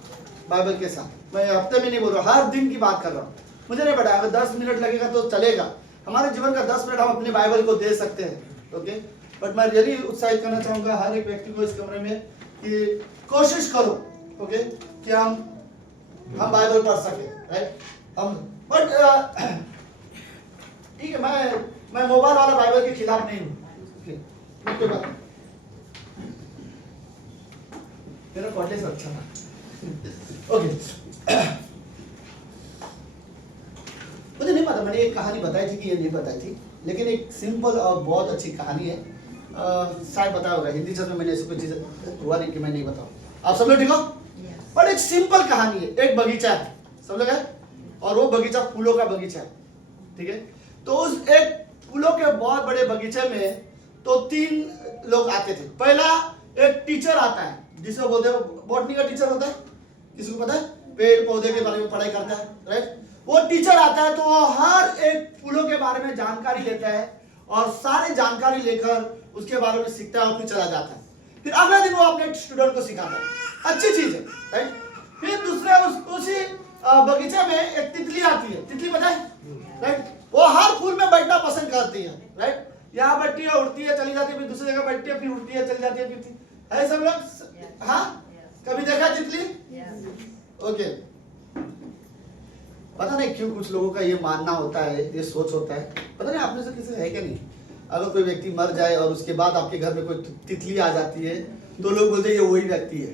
बाइबल के साथ। मैं हफ्ते में नहीं बोल रहा, हर दिन की बात कर रहा हूँ। मुझे नहीं पता अगर 10 मिनट लगेगा तो चलेगा, हमारे जीवन का 10 मिनट हम अपने बाइबल को दे सकते हैं, ओके। बट मैं रियली उत्साहित करना चाहूँगा हर एक व्यक्ति को इस कमरे में कि कोशिश करो, ओके, कि हम बाइबल पढ़ सके, राइट। हम बट ठीक है, मैं मोबाइल वाला बाइबल के खिलाफ नहीं हूँ, मेरा कॉलेज अच्छा था, ओके। मुझे नहीं पता मैंने एक कहानी बताई थी कि ये नहीं बताई थी, लेकिन एक सिंपल और बहुत अच्छी कहानी है। शायद बताया होगा, हिंदी में मैंने ऐसी कोई चीज़ हुआ नहीं कि मैं नहीं बताऊँ। आप सब लोग ठीक हो? बट एक सिंपल कहानी है। एक बगीचा है, सब लोग है, और वो बगीचा फूलों का बगीचा है, ठीक है। तो उस एक फूलों के बहुत बड़े बगीचे में तो 3 लोग आते थे। पहला एक टीचर आता है जिसे बोलते हैं बॉटनी का टीचर होता है, किसी को पता है, पेड़ पौधे के बारे में पढ़ाई करता है, राइट। वो टीचर आता है तो वो हर एक फूलों के बारे में जानकारी लेता है और सारी जानकारी लेकर उसके बारे में सीखता है और फिर चला जाता है। फिर अगले दिन वो अपने स्टूडेंट को सिखाता है, अच्छी चीज है, राइट। फिर दूसरे उसी बगीचे में एक तितली आती है, तितली पता है, राइट। वो हर फूल में बैठना पसंद करती है, राइट। यहाँ बैठती है, उड़ती है, चली जाती है, फिर दूसरी जगह बैठती है, फिर उड़ती है, चली जाती है, फिर है सब लोग, हाँ, कभी देखा तितली? ओके। पता नहीं क्यों कुछ लोगों का ये मानना होता है, ये सोच होता है, पता नहीं आप में से किसी है क्या नहीं। अगर कोई व्यक्ति मर जाए और उसके बाद आपके घर में कोई तितली आ जाती है तो लोग बोलते हैं ये वही व्यक्ति है,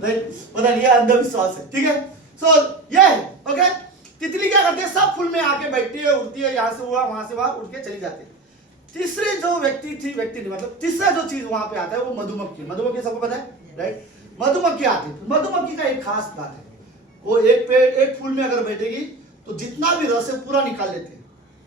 राइट। पता नहीं, ये अंधविश्वास है, ठीक है। सो ये है, ओके। तितली क्या करती है, सब फूल में आके बैठती है, उड़ती है, यहाँ से हुआ वहां से वहां, उड़ के चली जाती है। तीसरी जो व्यक्ति नहीं, मतलब तीसरा जो चीज वहां पे आता है वो मधुमक्खी। मधुमक्खी सबको पता है, राइट। मधुमक्खी आती है। मधुमक्खी का एक खास बात है, वो एक फूल में अगर बैठेगी तो जितना भी रस है पूरा निकाल लेती है,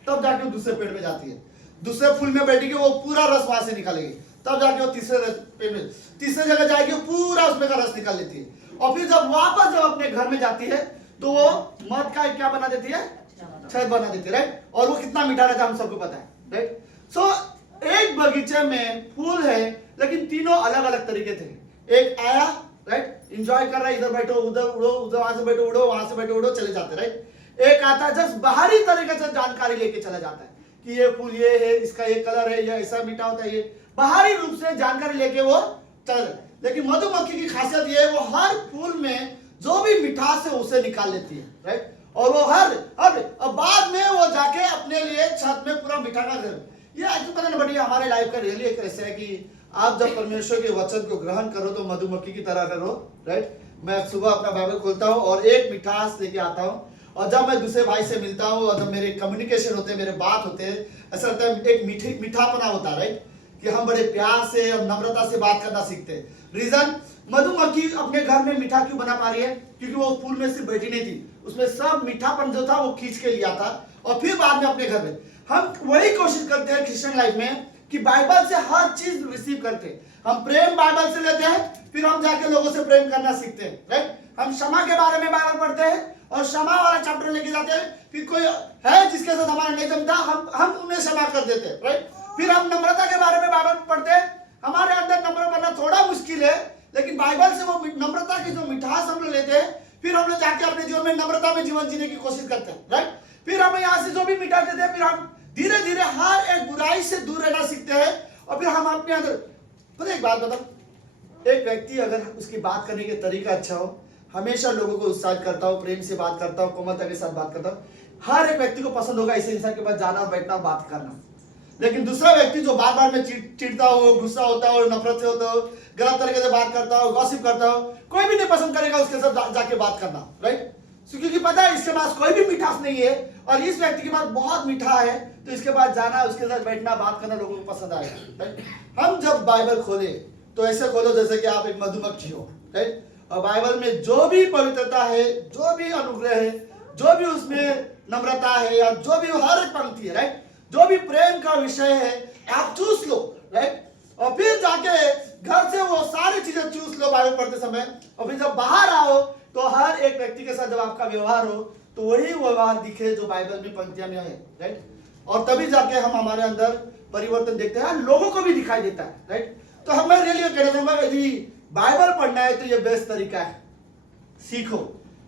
तब जाके वो दूसरे पेड़ में जाती है। दूसरे फूल में बैठेगी वो पूरा रस वहां से निकालेगी, तब जाके वो तीसरे जगह जाएगी, वो पूरा उसमें का रस निकाल लेती है। और फिर जब वापस अपने घर में जाती है तो वो मध का क्या बना देती है, छत बना देती है, राइट। और वो कितना मीठा रहता है हम सबको पता है, राइट। सो एक बगीचे में फूल है लेकिन तीनों अलग अलग तरीके थे। एक आया, राइट, एंजॉय कर रहा है, इधर बैठो, उधर उड़ो, उधर वहां से बैठो उड़ो, वहां से बैठो उड़ो, चले जाते, राइट। एक आता है जस्ट बाहरी तरीके से जानकारी लेके चला जाता है कि ये फूल ये है, इसका ये कलर है, ये ऐसा मीठा होता है, ये बाहरी रूप से जानकारी लेके वो चल। लेकिन मधुमक्खी की खासियत ये है वो हर फूल में जो भी मिठास है उसे निकाल लेती है, राइट। और वो हर बाद में वो जाके अपने लिए छत में पूरा मीठा ना कर। ये तो पता नहीं, बट ये हमारे लाइफ का रियली एक ऐसा है कि आप जब परमेश्वर के वचन को ग्रहण करो तो मधुमक्खी की तरह करो, राइट। मैं सुबह अपना बाइबल खोलता हूँ और एक मिठास लेके आता हूँ, और जब मैं दूसरे भाई से मिलता हूँ और जब मेरे कम्युनिकेशन होते हैं, मेरे बात होते हैं, ऐसा लगता है एक मीठापना होता है, राइट, कि हम बड़े प्यार से और नम्रता से बात करना सीखते हैं। रीजन, मधुमक्खी अपने घर में मीठा क्यों बना पा रही है, क्योंकि वो फूल में सिर्फ बैठी नहीं थी, उसमें सब मीठापन जो था वो खींच के लिया था और फिर बाद में अपने घर में। हम वही कोशिश करते हैं क्रिश्चियन लाइफ में कि बाइबल से हर चीज रिसीव करते हैं। हम प्रेम बाइबल से लेते हैं, फिर हम जाके लोगों से प्रेम करना सीखते हैं, राइट। हम क्षमा के बारे में बाइबल पढ़ते हैं और क्षमा वाला चैप्टर लेके जाते हैं, फिर कोई है जिसके साथ हमारा नहीं जमता, हम उन्हें क्षमा कर देते हैं, राइट। फिर हम नम्रता के बारे में बाइबल पढ़ते हैं, हमारे अंदर नम्र बनना थोड़ा मुश्किल है, लेकिन बाइबल से वो नम्रता की जो मिठास हम लोग लेते हैं, फिर हम लोग जाके अपने जीवन में नम्रता में जीवन जीने की कोशिश करते हैं, राइट। फिर हमें यहाँ से जो भी मिठास देते हैं, फिर हम धीरे धीरे हर एक बुराई से दूर रहना सीखते हैं, और फिर हम अपने अंदर, पता एक बात बताओ, एक व्यक्ति अगर उसकी बात करने के तरीका अच्छा हो, हमेशा लोगों को उत्साहित करता हो, प्रेम से बात करता हो, कोमलता के साथ बात करता हो, हर एक व्यक्ति को पसंद होगा ऐसे इंसान के पास जाना, बैठना, बात करना। लेकिन दूसरा व्यक्ति जो बार बार में चिढ़ता हो, गुस्सा होता हो, नफरत से होता हो, गलत तरीके से बात करता हो, गॉसिप करता हो, कोई भी नहीं पसंद करेगा उसके साथ जाके बात करना, राइट। क्योंकि पता है इसके पास कोई भी मिठास नहीं है और इस व्यक्ति के पास बहुत मीठा है, तो इसके पास जाना, उसके साथ बैठना, बात करना लोगों को पसंद आएगा, राइट। हम जब बाइबल खोले तो ऐसे खोलो जैसे कि आप एक मधुमक्खी हो, राइट। और बाइबल में जो भी पवित्रता है, जो भी अनुग्रह है, जो भी उसमें नम्रता है, या जो भी हर एक पंक्ति है, राइट, जो भी प्रेम का विषय है, आप चूस लो, राइट। और फिर जाके घर से वो सारी चीजें चूस लो बाइबल पढ़ते समय, और फिर जब बाहर आओ तो हर एक व्यक्ति के साथ जब आपका व्यवहार हो तो वही व्यवहार दिखे जो बाइबल में पंक्तियां में है, राइट। और तभी जाके हम हमारे अंदर परिवर्तन देखते हैं, लोगों को भी दिखाई देता है, राइट। तो हमें रियली कहना चाहूंगा, यदि बाइबल पढ़ना है तो ये बेस्ट तरीका है, सीखो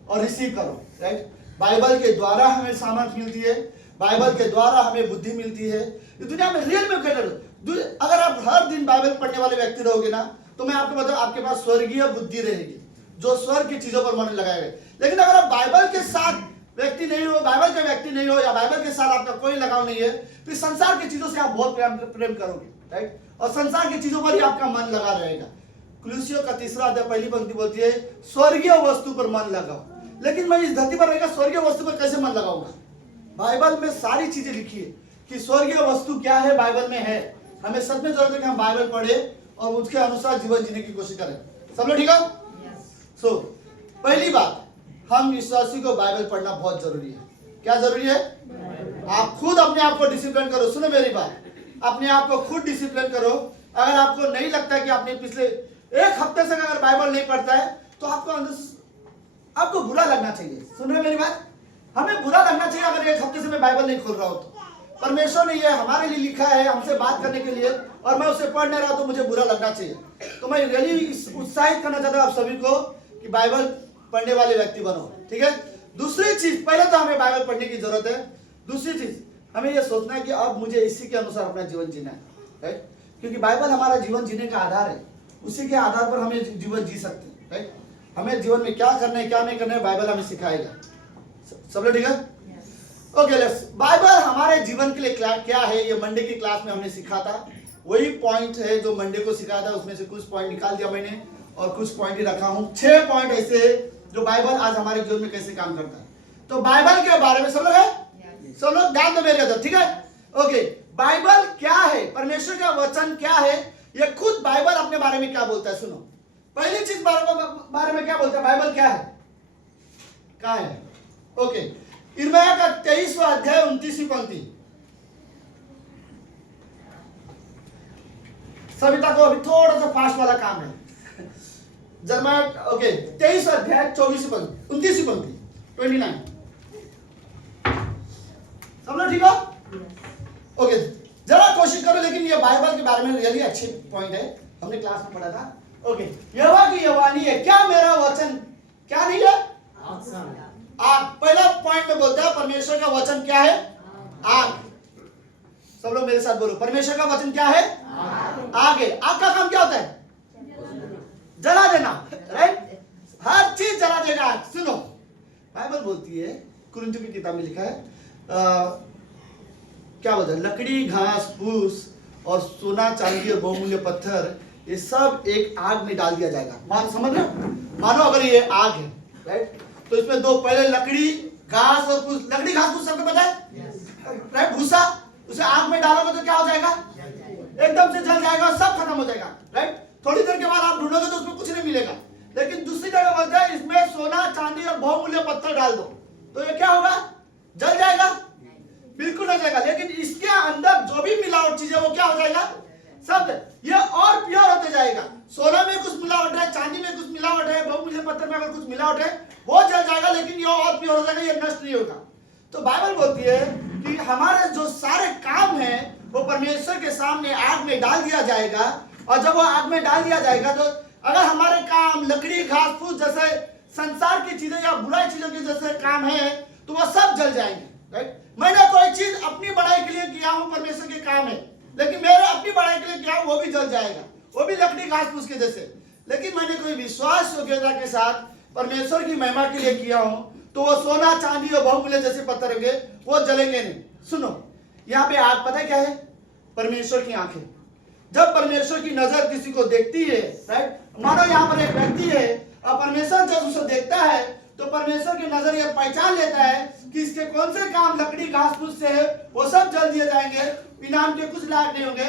और रिसीव करो, राइट। बाइबल के द्वारा हमें सामर्थ मिलती है, बाइबल के द्वारा हमें बुद्धि मिलती है। इस दुनिया में रियल में अगर आप हर दिन बाइबल पढ़ने वाले व्यक्ति रहोगे ना, तो मैं आपको बताऊं आपके पास स्वर्गीय बुद्धि रहेगी जो स्वर्ग की चीजों पर मन लगाएगा। लेकिन अगर आप बाइबल के साथ व्यक्ति नहीं हो, बाइबल के व्यक्ति नहीं हो, या बाइबल के साथ आपका कोई लगाव नहीं है, फिर संसार की चीजों से आप बहुत प्रेम करोगे, राइट। और संसार की चीजों पर ही आपका मन लगा रहेगा। कुलुसियों का 3रा अध्याय पहली पंक्ति बोलती है, स्वर्गीय वस्तु पर मन लगाओ। लेकिन मैं इस धरती पर रहकर स्वर्गीय वस्तु पर कैसे मन लगाऊंगा? बाइबल में सारी चीजें लिखी है कि स्वर्गीय वस्तु क्या है, बाइबल में है। हमें सच में जरूरत है कि हम बाइबल पढ़े और उसके अनुसार जीवन जीने की कोशिश करें। सब लोग ठीक है? सो पहली बात, हम विश्वासी को बाइबल पढ़ना बहुत जरूरी है। क्या जरूरी है? आप खुद अपने आप को डिसिप्लिन करो। सुनो मेरी बात, अपने आप को खुद डिसिप्लिन करो। अगर आपको नहीं लगता कि आपने पिछले एक हफ्ते से अगर बाइबल नहीं पढ़ता है तो आपको बुरा लगना चाहिए। सुन रहे मेरी बात? हमें बुरा लगना चाहिए अगर एक हफ्ते से मैं बाइबल नहीं खोल रहा हूं तो। परमेश्वर ने ये हमारे लिए लिखा है हमसे बात करने के लिए, और मैं उसे पढ़ नहीं रहा तो मुझे बुरा लगना चाहिए। तो मैं रियली उत्साहित करना चाहता हूं आप सभी को कि बाइबल पढ़ने वाले व्यक्ति बनो, ठीक है। दूसरी चीज, पहले तो हमें बाइबल पढ़ने की जरूरत है। दूसरी चीज, हमें यह सोचना है कि अब मुझे इसी के अनुसार अपना जीवन जीना है, राइट। क्योंकि बाइबल हमारा जीवन जीने का आधार है, उसी के आधार पर हमें जीवन जी सकते हैं, राइट। हमें जीवन में क्या करना है क्या नहीं करना है बाइबल हमें सिखाएगा। सब लोग ठीक है? Okay, let's. बाइबल हमारे जीवन के लिए क्या है, ये मंडे की क्लास में हमने सीखा था। वही पॉइंट है जो मंडे को सिखाया था, उसमें से कुछ पॉइंट निकाल दिया मैंने और कुछ पॉइंट ही रखा हूं। 6 पॉइंट ऐसे है जो बाइबल आज हमारे जीवन में कैसे काम करता है। तो बाइबल के बारे में सब लोग है, सब लोग ध्यान दो मेरे अंदर, ठीक है? ओके, बाइबल क्या है, परमेश्वर का वचन क्या है, ये खुद बाइबल अपने बारे में क्या बोलता है। सुनो, पहली चीज बारे में क्या बोलता है बाइबल, क्या है, कहां है? ओके, यिर्मयाह का 23वां अध्याय 29वीं पंक्ति। सविता को अभी थोड़ा सा फास्ट वाला काम है। यिर्मयाह, ओके, 23 अध्याय 24वीं पंक्ति, 29वीं पंक्ति, 29। सब लोग ठीक हो? ओके, जरा कोशिश करो। लेकिन ये बाइबल के बारे में रियली अच्छी पॉइंट है, हमने क्लास में पढ़ा था। ओके, यहोवा की यह वाणी है, क्या मेरा वचन क्या नहीं है? आग। पहला पॉइंट में बोलता है परमेश्वर का वचन क्या है? आग। सब लोग मेरे साथ बोलो, परमेश्वर का वचन क्या है? आग है। आग का काम क्या होता है? जला देना, राइट। हर चीज जला देगा आग। सुनो, बाइबल बोलती है, कुरिन्थियों की किताब में लिखा है, क्या बोलता है, लकड़ी, घास फूस और सोना चांदी और बहुमूल्य पत्थर, ये सब एक आग में डाल दिया जाएगा। समझ रहे हो? मानो अगर ये आग है, राइट, तो इसमें दो, पहले लकड़ी, घास और फूस। लकड़ी, घास, फूस सबको पता है, राइट। भूसा, उसे आग में डालोगे तो क्या हो जाएगा? एकदम से जल जाएगा, सब खत्म हो जाएगा, राइट। थोड़ी देर के बाद आप ढूंढोगे तो उसमें कुछ नहीं मिलेगा। लेकिन दूसरी जगह बोलता है इसमें सोना चांदी और बहुमूल्य पत्थर डाल दो, तो ये क्या होगा? जल जाएगा? बिल्कुल नहीं जाएगा। लेकिन इसके मिलावट चीजें वो क्या हो जाएगा, सब ये और प्योर होते जाएगा। सोना में कुछ मिलावट है, चांदी में कुछ मिलावट है, बहुमूल्य पत्थर में अगर कुछ मिलावट है वो जल जाएगा, लेकिन ये और प्योर हो जाएगा, ये नष्ट नहीं होगा। तो बाइबल बोलती है कि हमारे जो सारे काम हैं वो परमेश्वर के सामने आग में डाल दिया जाएगा, और जब वो आग में डाल दिया जाएगा तो अगर हमारे काम लकड़ी घास फूस जैसे संसार की चीजें या बुराई चीजों के जैसे काम है तो वो सब जल जाएंगे, राइट। मैंने कोई चीज अपनी बड़ाई के लिए किया हूं, परमेश्वर के काम है, लेकिन मेरे अपनी बड़ाई के लिए किया वो भी जल जाएगा, वो भी लकड़ी घास फूस के जैसे। लेकिन मैंने कोई विश्वास योग्यता के साथ परमेश्वर की महिमा के लिए किया हूं तो वो सोना चांदी और बहुमूल्य जैसे पत्थर होंगे, वो जलेंगे नहीं। सुनो, यहाँ पे आग पता है क्या है, परमेश्वर की आंखें। जब परमेश्वर की नजर किसी को देखती है, राइट, मानो यहाँ पर एक व्यक्ति है और परमेश्वर जब उसे देखता है तो परमेश्वर की नजर यह पहचान लेता है कि इसके कौन से काम लकड़ी घास फूस से है, वो सब जल दिए जाएंगे, इनाम के कुछ लायक नहीं होंगे।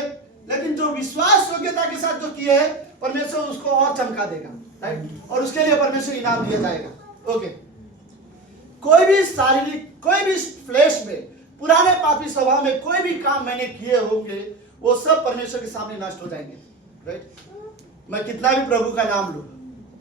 लेकिन जो विश्वास योग्यता के साथ जो किए है, परमेश्वर उसको और चमका देगा, राइट, और उसके लिए परमेश्वर इनाम दिया जाएगा। ओके, कोई भी शारीरिक, कोई भी फ्लेश में, पुराने पापी स्वभाव में कोई भी काम मैंने किए होंगे वो सब परमेश्वर के सामने नष्ट हो जाएंगे, राइट। मैं कितना भी प्रभु का नाम लूं,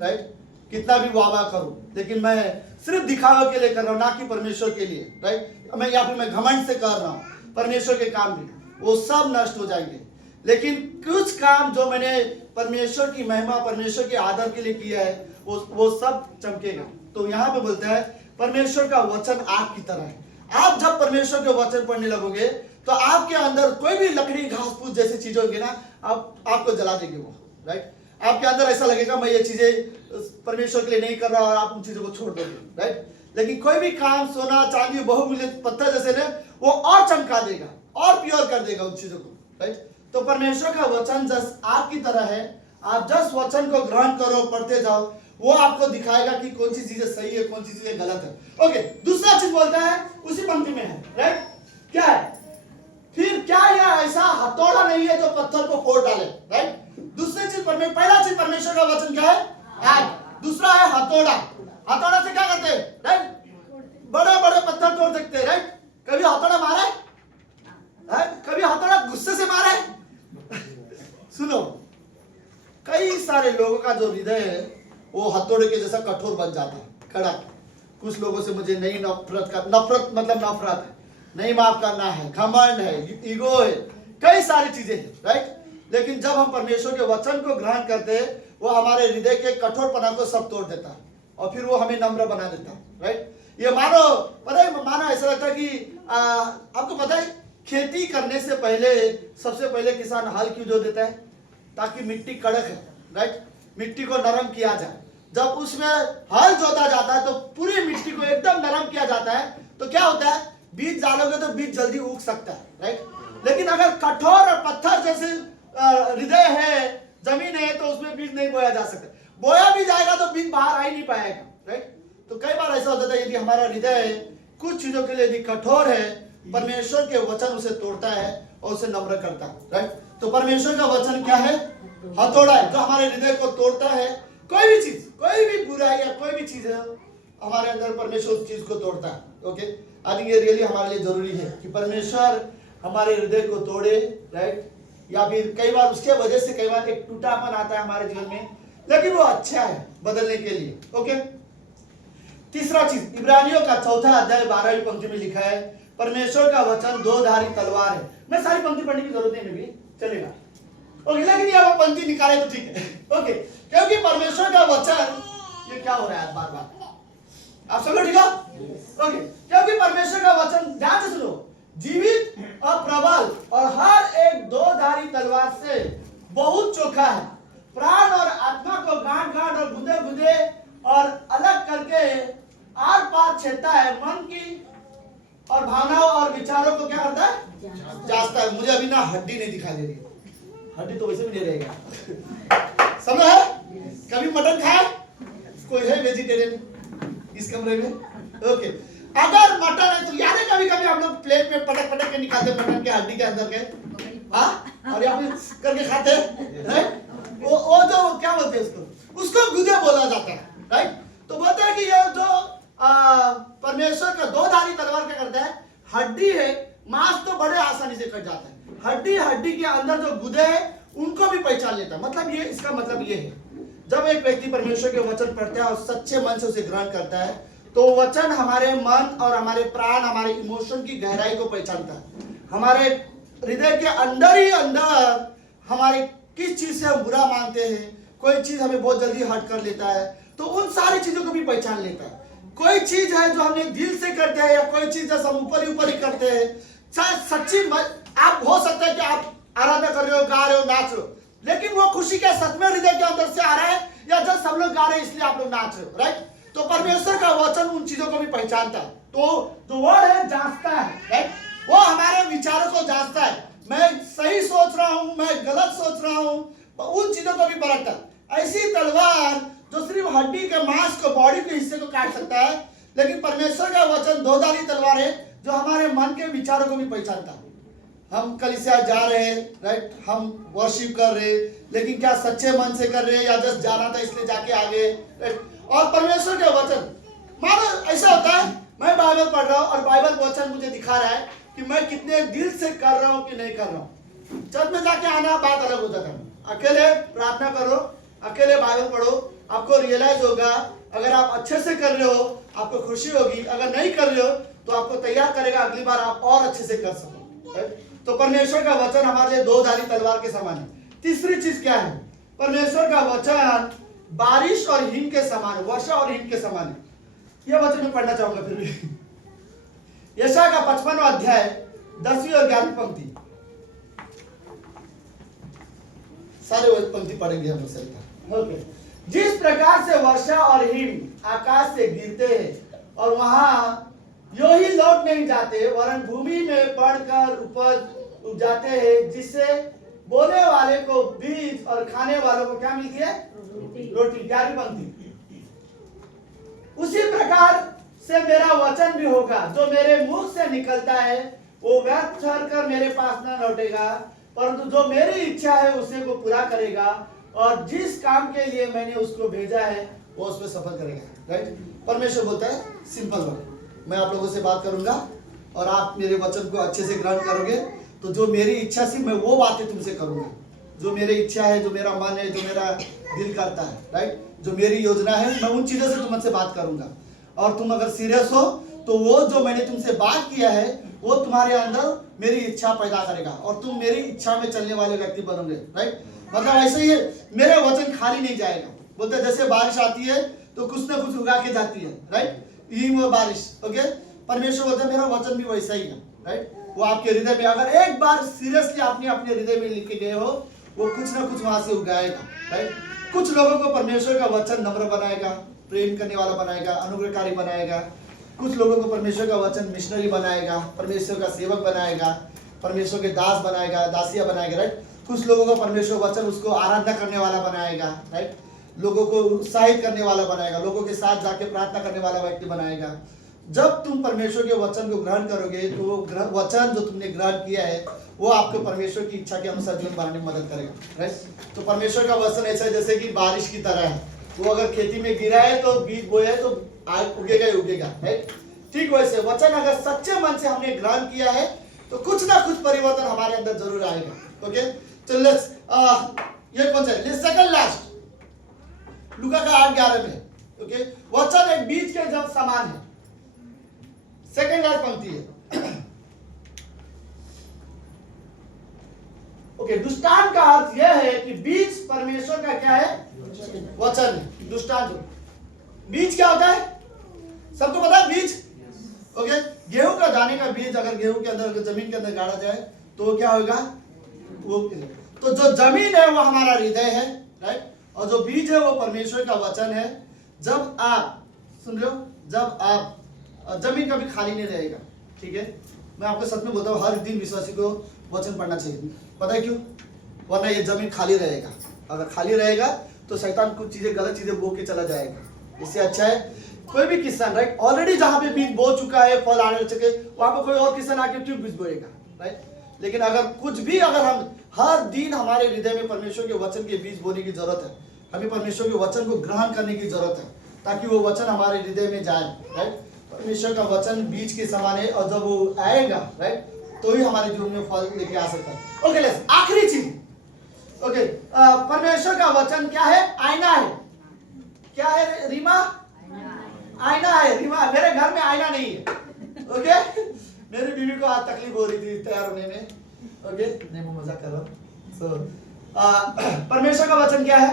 राइट, कितना भी वादा करूं, लेकिन मैं सिर्फ दिखावे के लिए कर रहा हूं, ना कि परमेश्वर के लिए, राइट। मैं या फिर मैं घमंड से कर रहा हूं, परमेश्वर के काम भी वो सब नष्ट हो जाएंगे। लेकिन कुछ काम जो मैंने परमेश्वर की महिमा, परमेश्वर के आदर के लिए किया है, वो सब चमकेगा। तो यहाँ पे बोलता है परमेश्वर का वचन आग की तरह है। आप जब परमेश्वर के वचन पढ़ने लगोगे तो आपके अंदर कोई भी लकड़ी घास फूस जैसी चीजें होंगी ना, आपको जला देंगे वो, राइट। आपके अंदर ऐसा लगेगा मैं ये चीजें परमेश्वर के लिए नहीं कर रहा, और आप उन चीजों को छोड़ दोगे, राइट। लेकिन कोई भी काम सोना चांदी बहुमूल्य पत्थर जैसे ना, वो और चमका देगा और प्योर कर देगा उन चीजों को, राइट। तो परमेश्वर का वचन जस आग की तरह है, आप जस वचन को ग्रहण करो, पढ़ते जाओ, वो आपको दिखाएगा कि कौन सी चीजें सही है, कौन सी चीजें गलत है। ओके, दूसरा चीज बोलता है उसी पंक्ति में है, राइट, क्या है, फिर क्या यह ऐसा हथौड़ा नहीं है जो पत्थर को फोड़ डाले, राइट। दूसरी चीज, पहला चीज परमेश्वर का वचन क्या है, आग, दूसरा है हथौड़ा। हथौड़ा से क्या करते हैं, राइट, बड़े बड़े पत्थर तोड़ सकते हैं, राइट। कभी हथौड़ा मारा है, कभी हथौड़ा गुस्से से मारा है? सुनो, कई सारे लोगों का जो हृदय है वो हथौड़े के जैसा कठोर बन जाता है, कड़क। कुछ लोगों से मुझे नहीं नफरत मतलब नफरत है, नहीं माफ करना है, घमंड है, ईगो है, कई सारी चीजें हैं, राइट। लेकिन जब हम परमेश्वर के वचन को ग्रहण करते हैं, वो हमारे हृदय के कठोरपना को सब तोड़ देता है और फिर वो हमें नम्र बना देता है, राइट। ये मानो पता है, मानो ऐसा लगता है कि आपको पता है खेती करने से पहले सबसे पहले किसान हल क्यों जो देता है, ताकि मिट्टी कड़क है, राइट, मिट्टी को नरम किया जाए। जब उसमें हल जोता जाता है तो पूरी मिट्टी को एकदम नरम किया जाता है, तो क्या होता है, बीज डालोगे तो बीज जल्दी उग सकता है, राइट। लेकिन अगर कठोर और पत्थर जैसे हृदय है, जमीन है, तो उसमें बीज नहीं बोया जा सकता। बोया भी जाएगा तो बीज बाहर आ ही नहीं पाएगा, राइट। तो कई बार ऐसा होता है, यदि हमारा हृदय कुछ चीजों के लिए यदि कठोर है, परमेश्वर के वचन उसे तोड़ता है और उसे नम्र करता है, राइट। तो परमेश्वर का वचन क्या है, हथौड़ा है, जो हमारे हृदय को तोड़ता है। कोई भी चीज, कोई भी बुराई या कोई भी चीज है हमारे अंदर, परमेश्वर उस चीज को तोड़ता है। ओके, आई थिंक ये रियली हमारे लिए जरूरी है कि परमेश्वर हमारे हृदय को तोड़े, राइट। या फिर कई बार उसके वजह से कई बार एक टूटापन आता है हमारे जीवन में, लेकिन वो अच्छा है बदलने के लिए। ओके, तीसरा चीज, इब्रानियों का 4 अध्याय 12वीं पंक्ति में लिखा है, परमेश्वर का वचन दो धारी तलवार है। मैं सारी पंक्ति पढ़ने की जरूरत नहीं, भी चलेगा, ओके, लेकिन ये वो पंक्ति निकाले तो ठीक है। ओके, क्योंकि परमेश्वर का वचन, ये क्या हो रहा है बार बार, आप सब लोग ठीक है? ओके, क्योंकि परमेश्वर का वचन, ध्यान से सुनो, जीवित और प्रबल और हर एक दो धारी तलवार से बहुत चोखा है, प्राण और आत्मा को गांठ गांठ और गुदे गुदे और अलग करके आर पार छेदता है, मन की और भावनाओं और विचारों को क्या करता है, जांचता है। मुझे अभी ना हड्डी नहीं दिखाई दे रही, हड्डी तो वैसे भी नहीं रहेगा, समझ है? कभी मटन खाया? कोई है वेजिटेरियन इस कमरे में? ओके, अगर मटन है तो याद है कभी कभी हम लोग प्लेट में पटक पटक के निकालते मटन के हड्डी के अंदर के, हाँ, और यहाँ पे करके खाते हैं। वो जो क्या बोलते हैं उसको गुदे बोला जाता है, राइट। तो बोलते हैं कि ये जो परमेश्वर का दो धारी तलवार क्या करता है, हड्डी है मांस तो बड़े आसानी से कट जाता है, हड्डी हड्डी के अंदर जो गुदे हैं उनको भी पहचान लेता है। मतलब ये, इसका मतलब ये है, जब एक व्यक्ति परमेश्वर के वचन पढ़ता है और सच्चे मन से उसे ग्रहण करता है तो वचन हमारे मन और हमारे प्राण, हमारे इमोशन की गहराई को पहचानता है। हमारे हृदय के अंदर ही अंदर हमारे किस चीज से हम बुरा मानते हैं, कोई चीज हमें बहुत जल्दी हर्ट कर लेता है, तो उन सारी चीजों को भी पहचान लेता है। कोई चीज है जो हमने दिल से करते हैं या कोई चीज जैसे हम ऊपर ही करते हैं, चाहे सच्ची आप हो सकता है कि आप आराधना कर रहे हो, गा रहे हो, नाच रहे हो, लेकिन वो खुशी क्या सच में हृदय के अंदर से आ रहा है या जस्ट हम लोग गा रहे हैं इसलिए आप लोग नाच रहे हो, राइट? तो परमेश्वर का वचन उन चीजों को भी पहचानता है। तो जो वर्ड है जांचता है, राइट? वो हमारे विचारों को जांचता है, मैं सही सोच रहा हूं, मैं गलत सोच रहा हूं, उन चीजों को भी परखता है। ऐसी तलवार जो सिर्फ हड्डी के मांस को, बॉडी के हिस्से को काट सकता है, लेकिन परमेश्वर का वचन दोधारी तलवार है जो हमारे मन के विचारों को भी पहचानता है। हम कलीसिया जा रहे हैं, राइट? हम वर्शिप कर रहे हैं, लेकिन क्या सच्चे मन से कर रहे हैं या जस्ट जाना था इसलिए जाके आगे, राइट? और परमेश्वर का वचन, मानो ऐसा होता है मैं बाइबल पढ़ रहा हूँ और बाइबल वचन मुझे दिखा रहा है कि मैं कितने दिल से कर रहा हूँ कि नहीं कर रहा हूँ। चर्च में जाके आना बात अलग होता था। अकेले प्रार्थना करो, अकेले बाइबल पढ़ो, आपको रियलाइज होगा। अगर आप अच्छे से कर रहे हो आपको खुशी होगी, अगर नहीं कर रहे हो तो आपको तैयार करेगा अगली बार आप और अच्छे से कर सको, राइट? तो परमेश्वर का वचन हमारे लिए दो धारी तलवार के समान है। तीसरी चीज क्या है? परमेश्वर का वचन बारिश और हिम के समान है, वर्षा और हिम के समान है। यह वचन मैं पढ़ना चाहूंगा फिर भी। यशायाह का 55वां अध्याय 10वीं और 11वीं पंक्ति, सारे पंक्ति पढ़ेंगे हम लोग। ओके। जिस प्रकार से वर्षा और हिम आकाश से गिरते हैं और वहां यो ही लौट नहीं जाते, वरन भूमि में पड़कर उपज उपजाते हैं, जिससे बोने वाले को बीज और खाने वालों को क्या मिलती है? रोटी। 11वीं पंक्ति, उसी प्रकार से मेरा वचन भी होगा जो मेरे मुंह से निकलता है, वो व्यर्थ ठहरकर मेरे पास न लौटेगा, परंतु जो मेरी इच्छा है उसे को पूरा करेगा और जिस काम के लिए मैंने उसको भेजा है वो उसमें सफल करेगा, राइट? परमेश्वर बोलता है सिंपल वर्ड, मैं आप लोगों से बात करूंगा और आप मेरे वचन को अच्छे से ग्रहण करोगे तो जो मेरी इच्छा थी मैं वो बातें तुमसे करूंगा। जो मेरी इच्छा है, जो मेरा मन है, जो मेरा दिल करता है, राइट? जो मेरी योजना है, मैं उन चीजों से तुमसे बात करूंगा। और तुम अगर सीरियस हो तो वो जो मैंने तुमसे बात किया है वो तुम्हारे अंदर मेरी इच्छा पैदा करेगा और तुम मेरी इच्छा में चलने वाले व्यक्ति बनोगे, राइट? मतलब ऐसे ही मेरा वचन खाली नहीं जाएगा। बोलते जैसे बारिश आती है तो कुछ ना कुछ उगा के जाती है, राइट? यही वो बारिश, ओके? परमेश्वर बोलते मेरा वचन भी वैसा ही है, राइट? वो आपके हृदय में अगर एक बार सीरियसली आपने अपने हृदय में लिख के गए हो, वो कुछ ना कुछ वहां से उगाएगा, राइट? कुछ लोगों को परमेश्वर का वचन नम्र बनाएगा, प्रेम करने वाला बनाएगा, अनुग्रहकारी बनाएगा। कुछ लोगों को परमेश्वर का वचन मिशनरी बनाएगा, परमेश्वर का सेवक बनाएगा, परमेश्वर के दास बनाएगा, दासिया बनाएगा, राइट? कुछ लोगों को परमेश्वर वचन उसको आराधना करने वाला बनाएगा, राइट? लोगों को उत्साहित करने वाला बनाएगा, लोगों के साथ जाके प्रार्थना करने वाला व्यक्ति बनाएगा। जब तुम परमेश्वर के वचन को ग्रहण करोगे तो वो वचन जो तुमने ग्रहण किया है वो आपको परमेश्वर की इच्छा के अनुसार जीवन बनाने में मदद करेगा, राइट? तो परमेश्वर का वचन ऐसा है जैसे कि बारिश की तरह है, वो अगर खेती में गिरा है तो बीज बोया है तो आज उगेगा ही उगेगा, राइट? ठीक वैसे वचन अगर सच्चे मन से हमने ग्रहण किया है तो कुछ ना कुछ परिवर्तन हमारे अंदर जरूर आएगा, ओके? तो लेट्स ये कौन सा है? सेकंड लास्ट लूका का 8:11 में, ओके? वचन एक बीज के जब समान है। सेकंड लास्ट पंक्ति है, ओके? दुष्टांत का अर्थ यह है कि बीज परमेश्वर का क्या है? वचन है। दुष्टांत बीज क्या होता है? सबको पता है बीज, ओके? गेहूं का दाने का बीज अगर गेहूं के अंदर जमीन के अंदर गाड़ा जाए तो क्या होगा? वो तो जो जमीन है वो हमारा हृदय है, राइट? और जो बीज है वो परमेश्वर का वचन है। जब आप सुन रहे हो, जब आप जमीन कभी खाली नहीं रहेगा, ठीक है? मैं आपको सच में बोलता हूँ हर दिन विश्वासी को वचन पढ़ना चाहिए। पता है क्यों? वरना ये जमीन खाली रहेगा। अगर खाली रहेगा तो शैतान कुछ चीजें, गलत चीजें बो के चला जाएगा। इससे अच्छा है कोई भी किसान, राइट, ऑलरेडी जहां पे बीज बो चुका है, फल आने चुके, वहां पर कोई और किसान आके क्यों बीज बोएगा, राइट? लेकिन अगर कुछ भी, अगर हम हर दिन हमारे हृदय में परमेश्वर के वचन के बीज बोने की जरूरत है। हमें परमेश्वर के वचन को ग्रहण करने की जरूरत है ताकि वो वचन हमारे हृदय में जाए, राइट? परमेश्वर का वचन बीज के समान है और जब वो आएगा, राइट, तो ही हमारे जीवन में फल लेके आ सकता है। ओके लेट्स आखिरी चीज। ओके परमेश्वर का वचन क्या है? आईना है। क्या है रीमा? आईना है रीमा। मेरे घर में आईना नहीं है। ओके मेरी बीवी को आज तकलीफ हो रही थी तैयार होने में। ओके नहीं मैं मजाक कर रहा हूँ। सो परमेश्वर का वचन क्या है?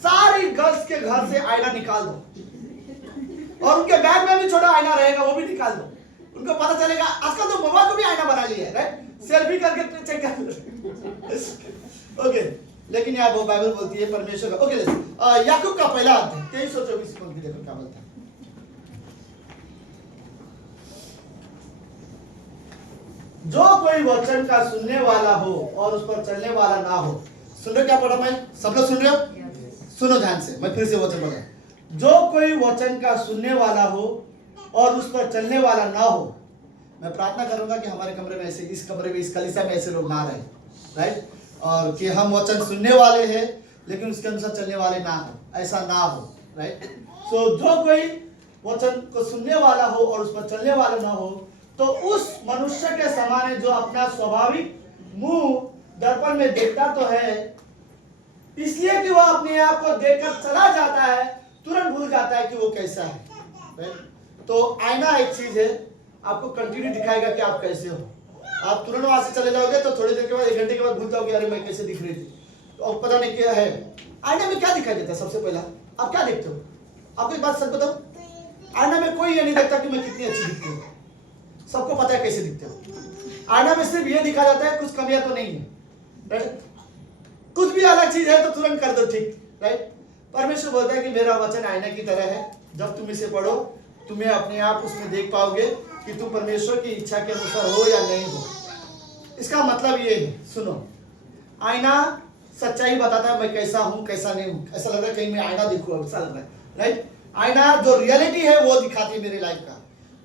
सारी गर्ल्स के घर से आईना निकाल दो और उनके बैग में भी छोटा आईना रहेगा, वो भी निकाल दो। उनको पता चलेगा। आजकल तो मोबाइल को भी आईना बना लिया है, राइट? सेल्फी करके चेक कर लो। ओके लेकिन यहाँ वो बाइबल बोलती है परमेश्वर का। ओके याकूब का पहला अध्याय 23 और 24 पंक्ति देखो क्या बोलता है। जो कोई वचन का सुनने वाला हो और उस पर चलने वाला ना हो। सुन रहे क्या पढ़ा मैं? सब लोग सुन रहे हो? सुनो ध्यान से, मैं फिर से वचन पढ़ा। जो कोई वचन का सुनने वाला हो और उस पर चलने वाला ना हो। मैं प्रार्थना करूंगा कि हमारे कमरे में ऐसे, इस कमरे में, इस कलीसिया में ऐसे लोग ना रहे, राइट? और कि हम वचन सुनने वाले हैं लेकिन उसके अनुसार चलने वाले ना हो, ऐसा ना हो, राइट? सो जो कोई वचन को सुनने वाला हो और उस पर चलने वाला ना हो तो उस मनुष्य के समान है जो अपना स्वाभाविक मुंह दर्पण में देखता तो है, इसलिए कि वह अपने आप को देखकर चला जाता है, तुरंत भूल जाता है कि वो कैसा है, राइट? तो आईना एक चीज है, आपको कंटिन्यू दिखाएगा कि आप कैसे हो। आप तुरंत वहां से चले जाओगे तो थोड़ी देर के बाद, 1 घंटे के बाद भूल जाओगे, अरे मैं कैसे दिख रही थी, और पता नहीं क्या है। आईना में क्या दिखाई देता है? सबसे पहला आप क्या देखते हो? आपको एक बात सच बताओ, आईना में कोई ये नहीं देखता कि मैं कितनी अच्छी दिखती हूँ। सबको पता है कैसे दिखते हो। आईना में सिर्फ ये दिखा जाता है कुछ कमियां तो नहीं है, राइट? कुछ भी अलग चीज है तो तुरंत कर दो ठीक, राइट? परमेश्वर बोलता है कि मेरा वचन आईना की तरह है, जब तुम इसे पढ़ो तुम्हें अपने आप उसमें देख पाओगे कि तुम परमेश्वर की इच्छा के अनुसार हो या नहीं हो। इसका मतलब ये है, सुनो, आईना सच्चाई बताता है मैं कैसा हूं कैसा नहीं हूं। ऐसा लग रहा है कहीं मैं आईना देखूं, ऐसा लग रहा है, राइट? आईना जो रियलिटी है वो दिखाती है मेरी लाइफ का।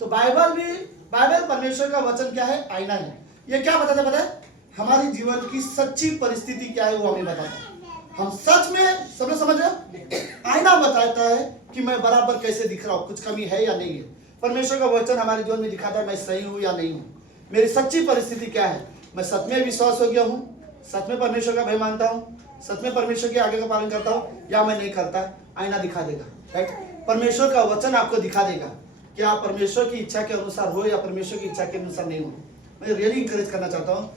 तो बाइबल परमेश्वर का वचन क्या है? आईना है। ये क्या बताता है? पता है हमारी जीवन की सच्ची परिस्थिति क्या है वो हमें बताता है। हम सच में, सब लोग समझ रहे हो? आईना बताता है कि मैं बराबर कैसे दिख रहा हूँ, कुछ कमी है या नहीं है। परमेश्वर का वचन हमारे जीवन में दिखाता है मैं सही हूँ या नहीं हूँ, मेरी सच्ची परिस्थिति क्या है। मैं सच में विश्वास हो गया हूँ, सच में परमेश्वर का भय मानता हूँ, सच में परमेश्वर के आगे का पालन करता हूँ, या मैं नहीं करता। आईना दिखा देगा, राइट? परमेश्वर का वचन आपको दिखा देगा कि आप परमेश्वर की इच्छा के अनुसार हो या परमेश्वर की इच्छा के अनुसार नहीं हो। मैं रियली इंकरेज करना चाहता हूँ,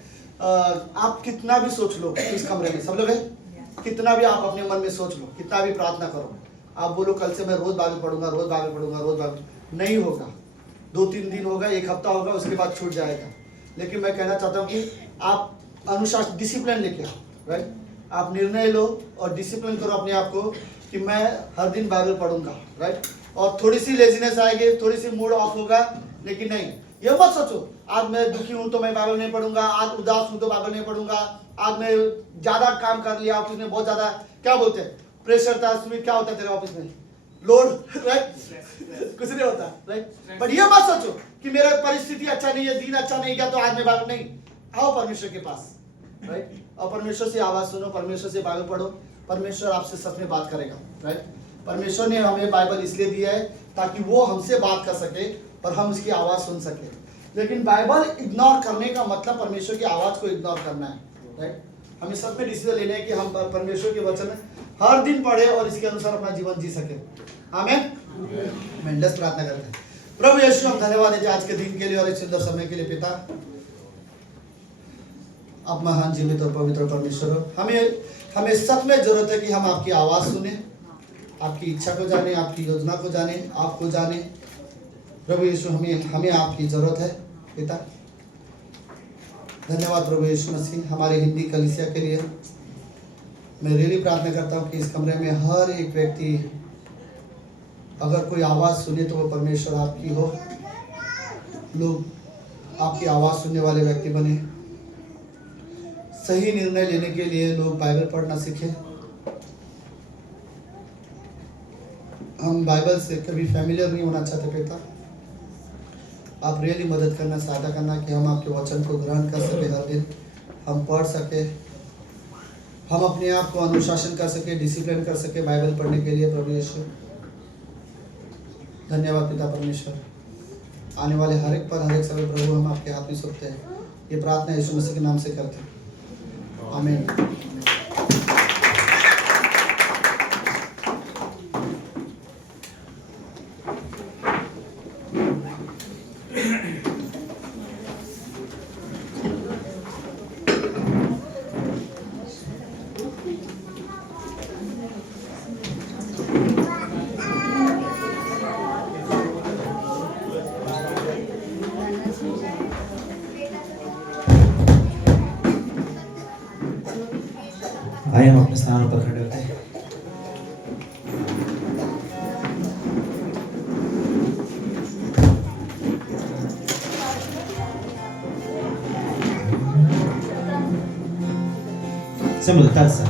आप कितना भी सोच लो इस कमरे में, सब लोग हैं, कितना भी आप अपने मन में सोच लो, कितना भी प्रार्थना करो, आप बोलो कल से मैं रोज बाइबल पढ़ूंगा, रोज बाइबल पढ़ूंगा, रोज बाइबल, नहीं होगा। 2-3 दिन होगा, 1 हफ्ता होगा, उसके बाद छूट जाएगा। लेकिन मैं कहना चाहता हूँ कि आप अनुशासन, डिसिप्लिन लेके आओ, राइट? आप निर्णय लो और डिसिप्लिन करो अपने आप को कि मैं हर दिन बाइबल पढ़ूंगा, राइट? और थोड़ी सी लेजीनेस आएगी, थोड़ी सी मूड ऑफ होगा, लेकिन नहीं, ये मत सोचो आज मैं दुखी हूं तो मैं बाइबल नहीं पढ़ूंगा, आज उदास हूं तो बाइबल नहीं पढ़ूंगा, आज मैं ज्यादा काम कर लिया ऑफिस में, बहुत ज्यादा क्या बोलते हैं प्रेशर था, सुमित क्या होता है तेरे ऑफिस में, लोड, राइट? कुछ नहीं होता, राइट? बट ये मत सोचो कि मेरा परिस्थिति अच्छा नहीं है, दिन अच्छा नहीं गया तो आज मैं बाइबल नहीं। आओ परमेश्वर के पास, राइट? और परमेश्वर से आवाज सुनो, परमेश्वर से बाइबल पढ़ो, परमेश्वर आपसे सच में बात करेगा, राइट? परमेश्वर ने हमें बाइबल इसलिए दिया है ताकि वो हमसे बात कर सके और हम उसकी आवाज सुन सके। लेकिन बाइबल इग्नोर करने का मतलब परमेश्वर की आवाज को इग्नोर करना है, राइट? हमें सब में डिसीजन लेने हैं कि हम परमेश्वर के वचन हर दिन पढ़े और इसके अनुसार अपना जीवन जी सके। आमीन। मेंडस प्रार्थना करते हैं। प्रभु यीशु हम धन्यवाद देते आज के दिन के लिए और एक सुंदर समय के लिए। पिता आप महान जीवित और पवित्र परमेश्वर हो, हमें सच में जरूरत है कि हम आपकी आवाज सुने, आपकी इच्छा को जाने, आपकी योजना को जाने, आपको जाने। प्रभु यीशु हमें आपकी जरूरत है पिता। धन्यवाद प्रभु यीशु मसीह हमारे हिंदी कलीसिया के लिए। मैं रियली प्रार्थना करता हूँ कि इस कमरे में हर एक व्यक्ति अगर कोई आवाज़ सुने तो वो परमेश्वर आपकी हो, लोग आपकी आवाज़ सुनने वाले व्यक्ति बने। सही निर्णय लेने के लिए लोग बाइबल पढ़ना सीखें। हम बाइबल से कभी फैमिलियर नहीं होना चाहते पिता, आप रियली मदद करना, सहायता करना कि हम आपके वचन को ग्रहण कर सके, हर दिन हम पढ़ सके, हम अपने आप को अनुशासन कर सके, डिसिप्लिन कर सके बाइबल पढ़ने के लिए। प्रभु यीशु धन्यवाद पिता परमेश्वर। आने वाले हर एक पर, हर एक समय प्रभु हम आपके हाथ में सौंपते हैं। ये प्रार्थना यीशु मसीह के नाम से करते हैं, आमीन। आइए हम अपने स्थानों पर खड़े होते हैं। Siamo tazza.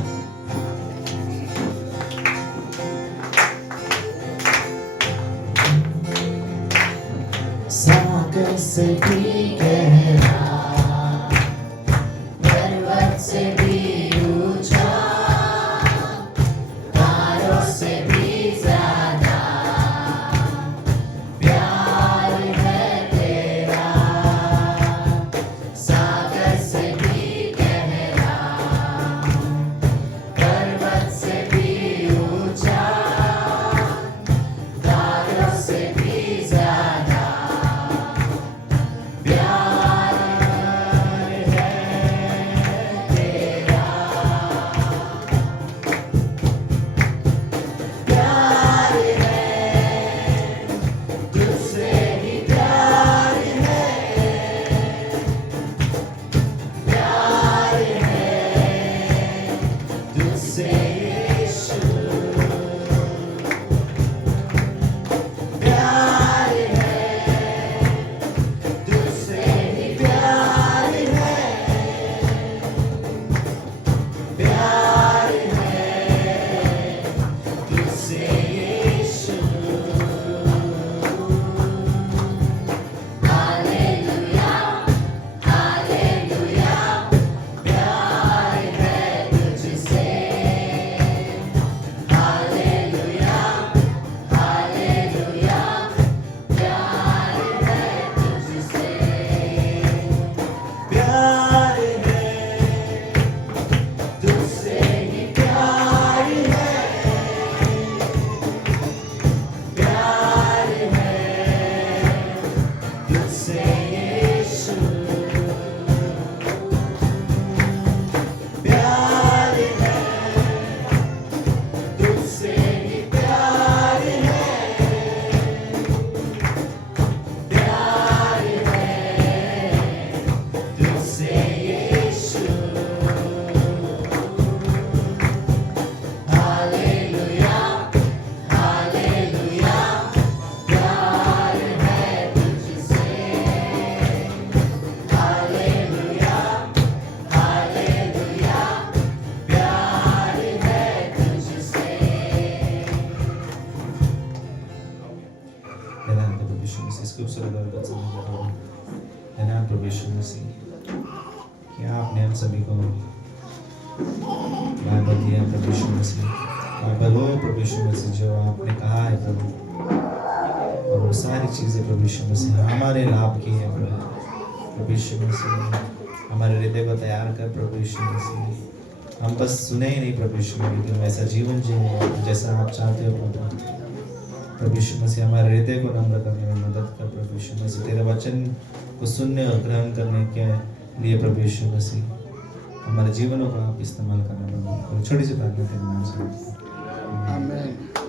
Sa se भी गहरा, पर्वत से भी ऊंचा, तारों से भी ज्यादा प्यार है तेरा। सागर से भी गहरा, पर्वत से भी ऊंचा, तारों से भी ज्यादा प्यार है तेरा। प्यार है तुझसे ही प्यार है, प्यार है तुझसे यीशु, प्यार है तुझसे ही प्यार है, प्यार है तुझसे यीशु। हालेलुया, हालेलुया, प्यार है तुझसे। हालेलुया, हालेलुया, प्यार है तुझसे। प्यार है तुझसे ही प्यार है, प्यार है तुझसे यीशु, प्यार है तुझसे ही प्यार है, प्यार है तुझसे यीशु। हालेलुया, हालेलुया, प्यार है तुझसे। हालेलुया, हालेलुया, प्यार है तुझसे। धन्यवाद प्रभु यीशु मसीह, इसके उपसर्ग और वचन में प्रभु। धन्यवाद प्रभु यीशु मसीह कि आपने हम सभी को बाइबल दिया प्रभु यीशु मसीह। बाइबल वो है प्रभु यीशु मसीह जो आपने कहा है प्रभु, और वो सारी चीज़ें प्रभु यीशु मसीह हमारे लाभ की है प्रभु यीशु मसीह। हमारे हृदय को तैयार कर प्रभु यीशु मसीह। हम बस सुने ही नहीं प्रभु यीशु मसीह, लेकिन वैसा जीवन जिए जैसा आप चाहते हो प्रभु। प्रभु यीशु मसीह हमारे हृदय को नम्र करने में मदद कर प्रभु यीशु मसीह। तेरे वचन को सुनने और ग्रहण करने के लिए प्रभु यीशु मसीह हमारे जीवनों को आप इस्तेमाल करना प्रभु। छोटी सी प्रार्थना तेरे नाम से। आमीन।